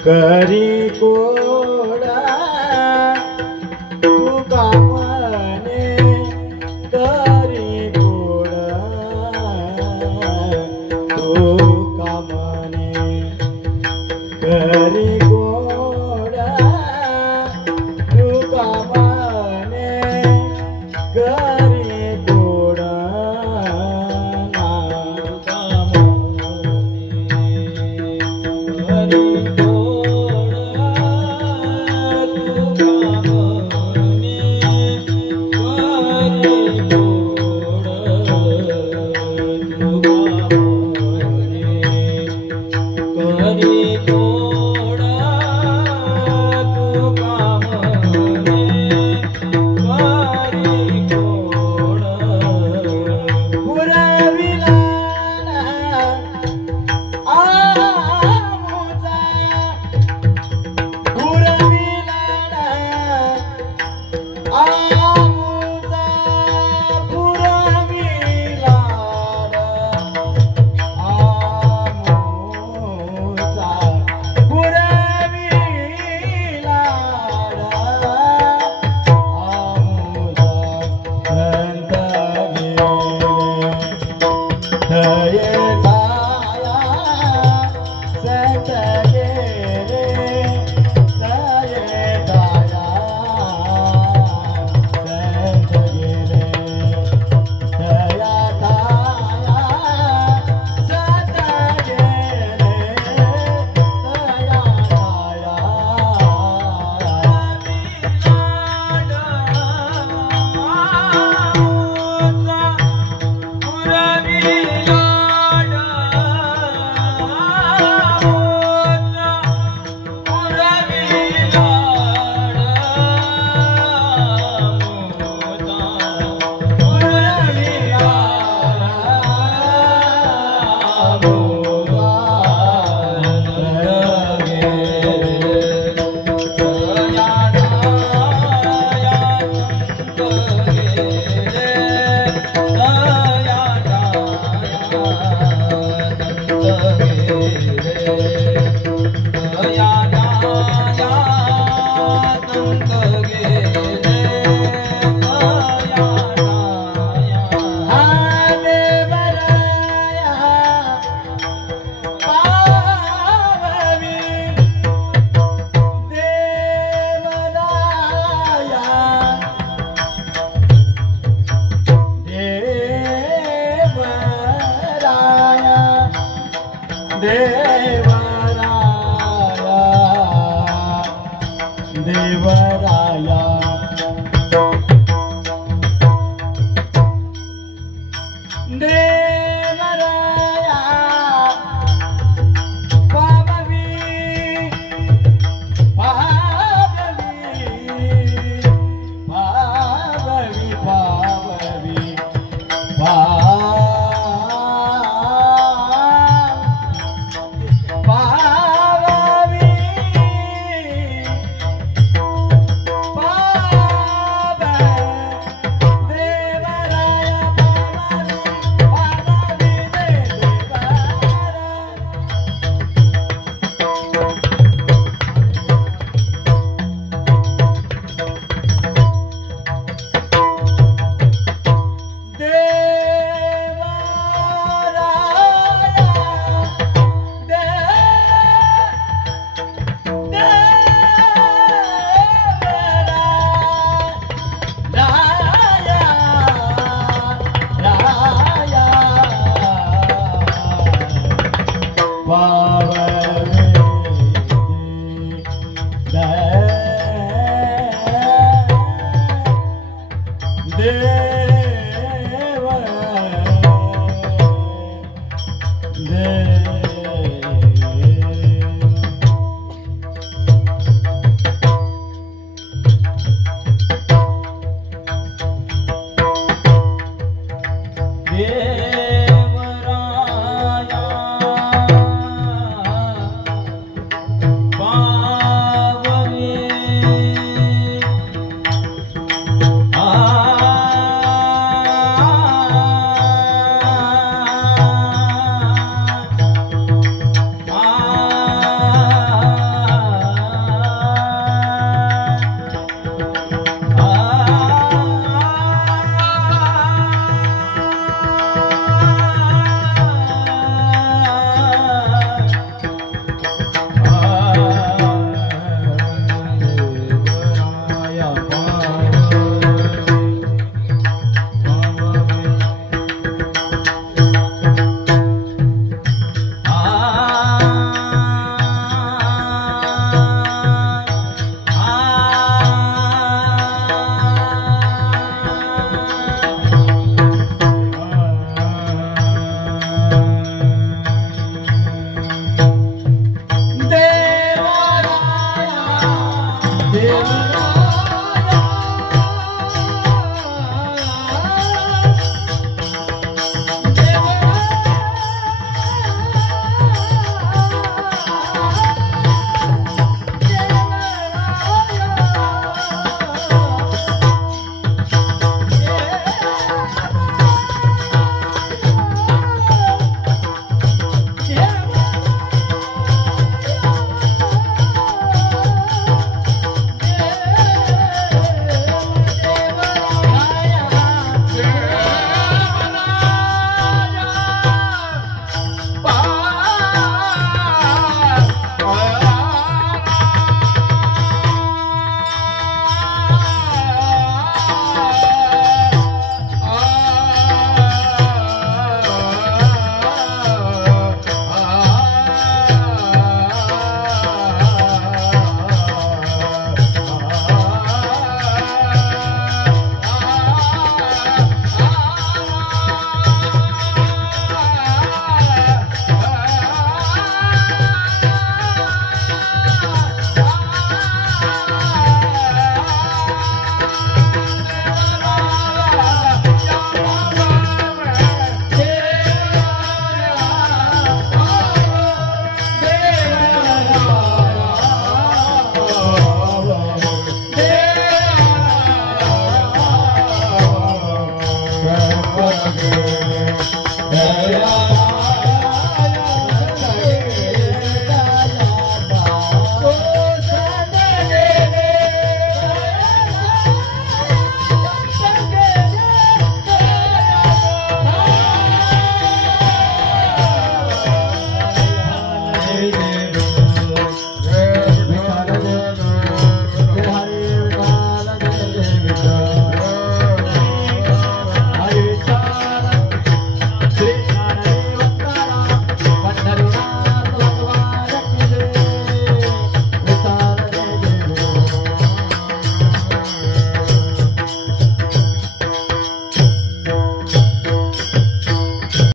करी कोडा, तुका म्हणे करी कोडा, तुका म्हणे करी कोडा, तुका म्हणे करी कोडा. हरी बोल तुका गे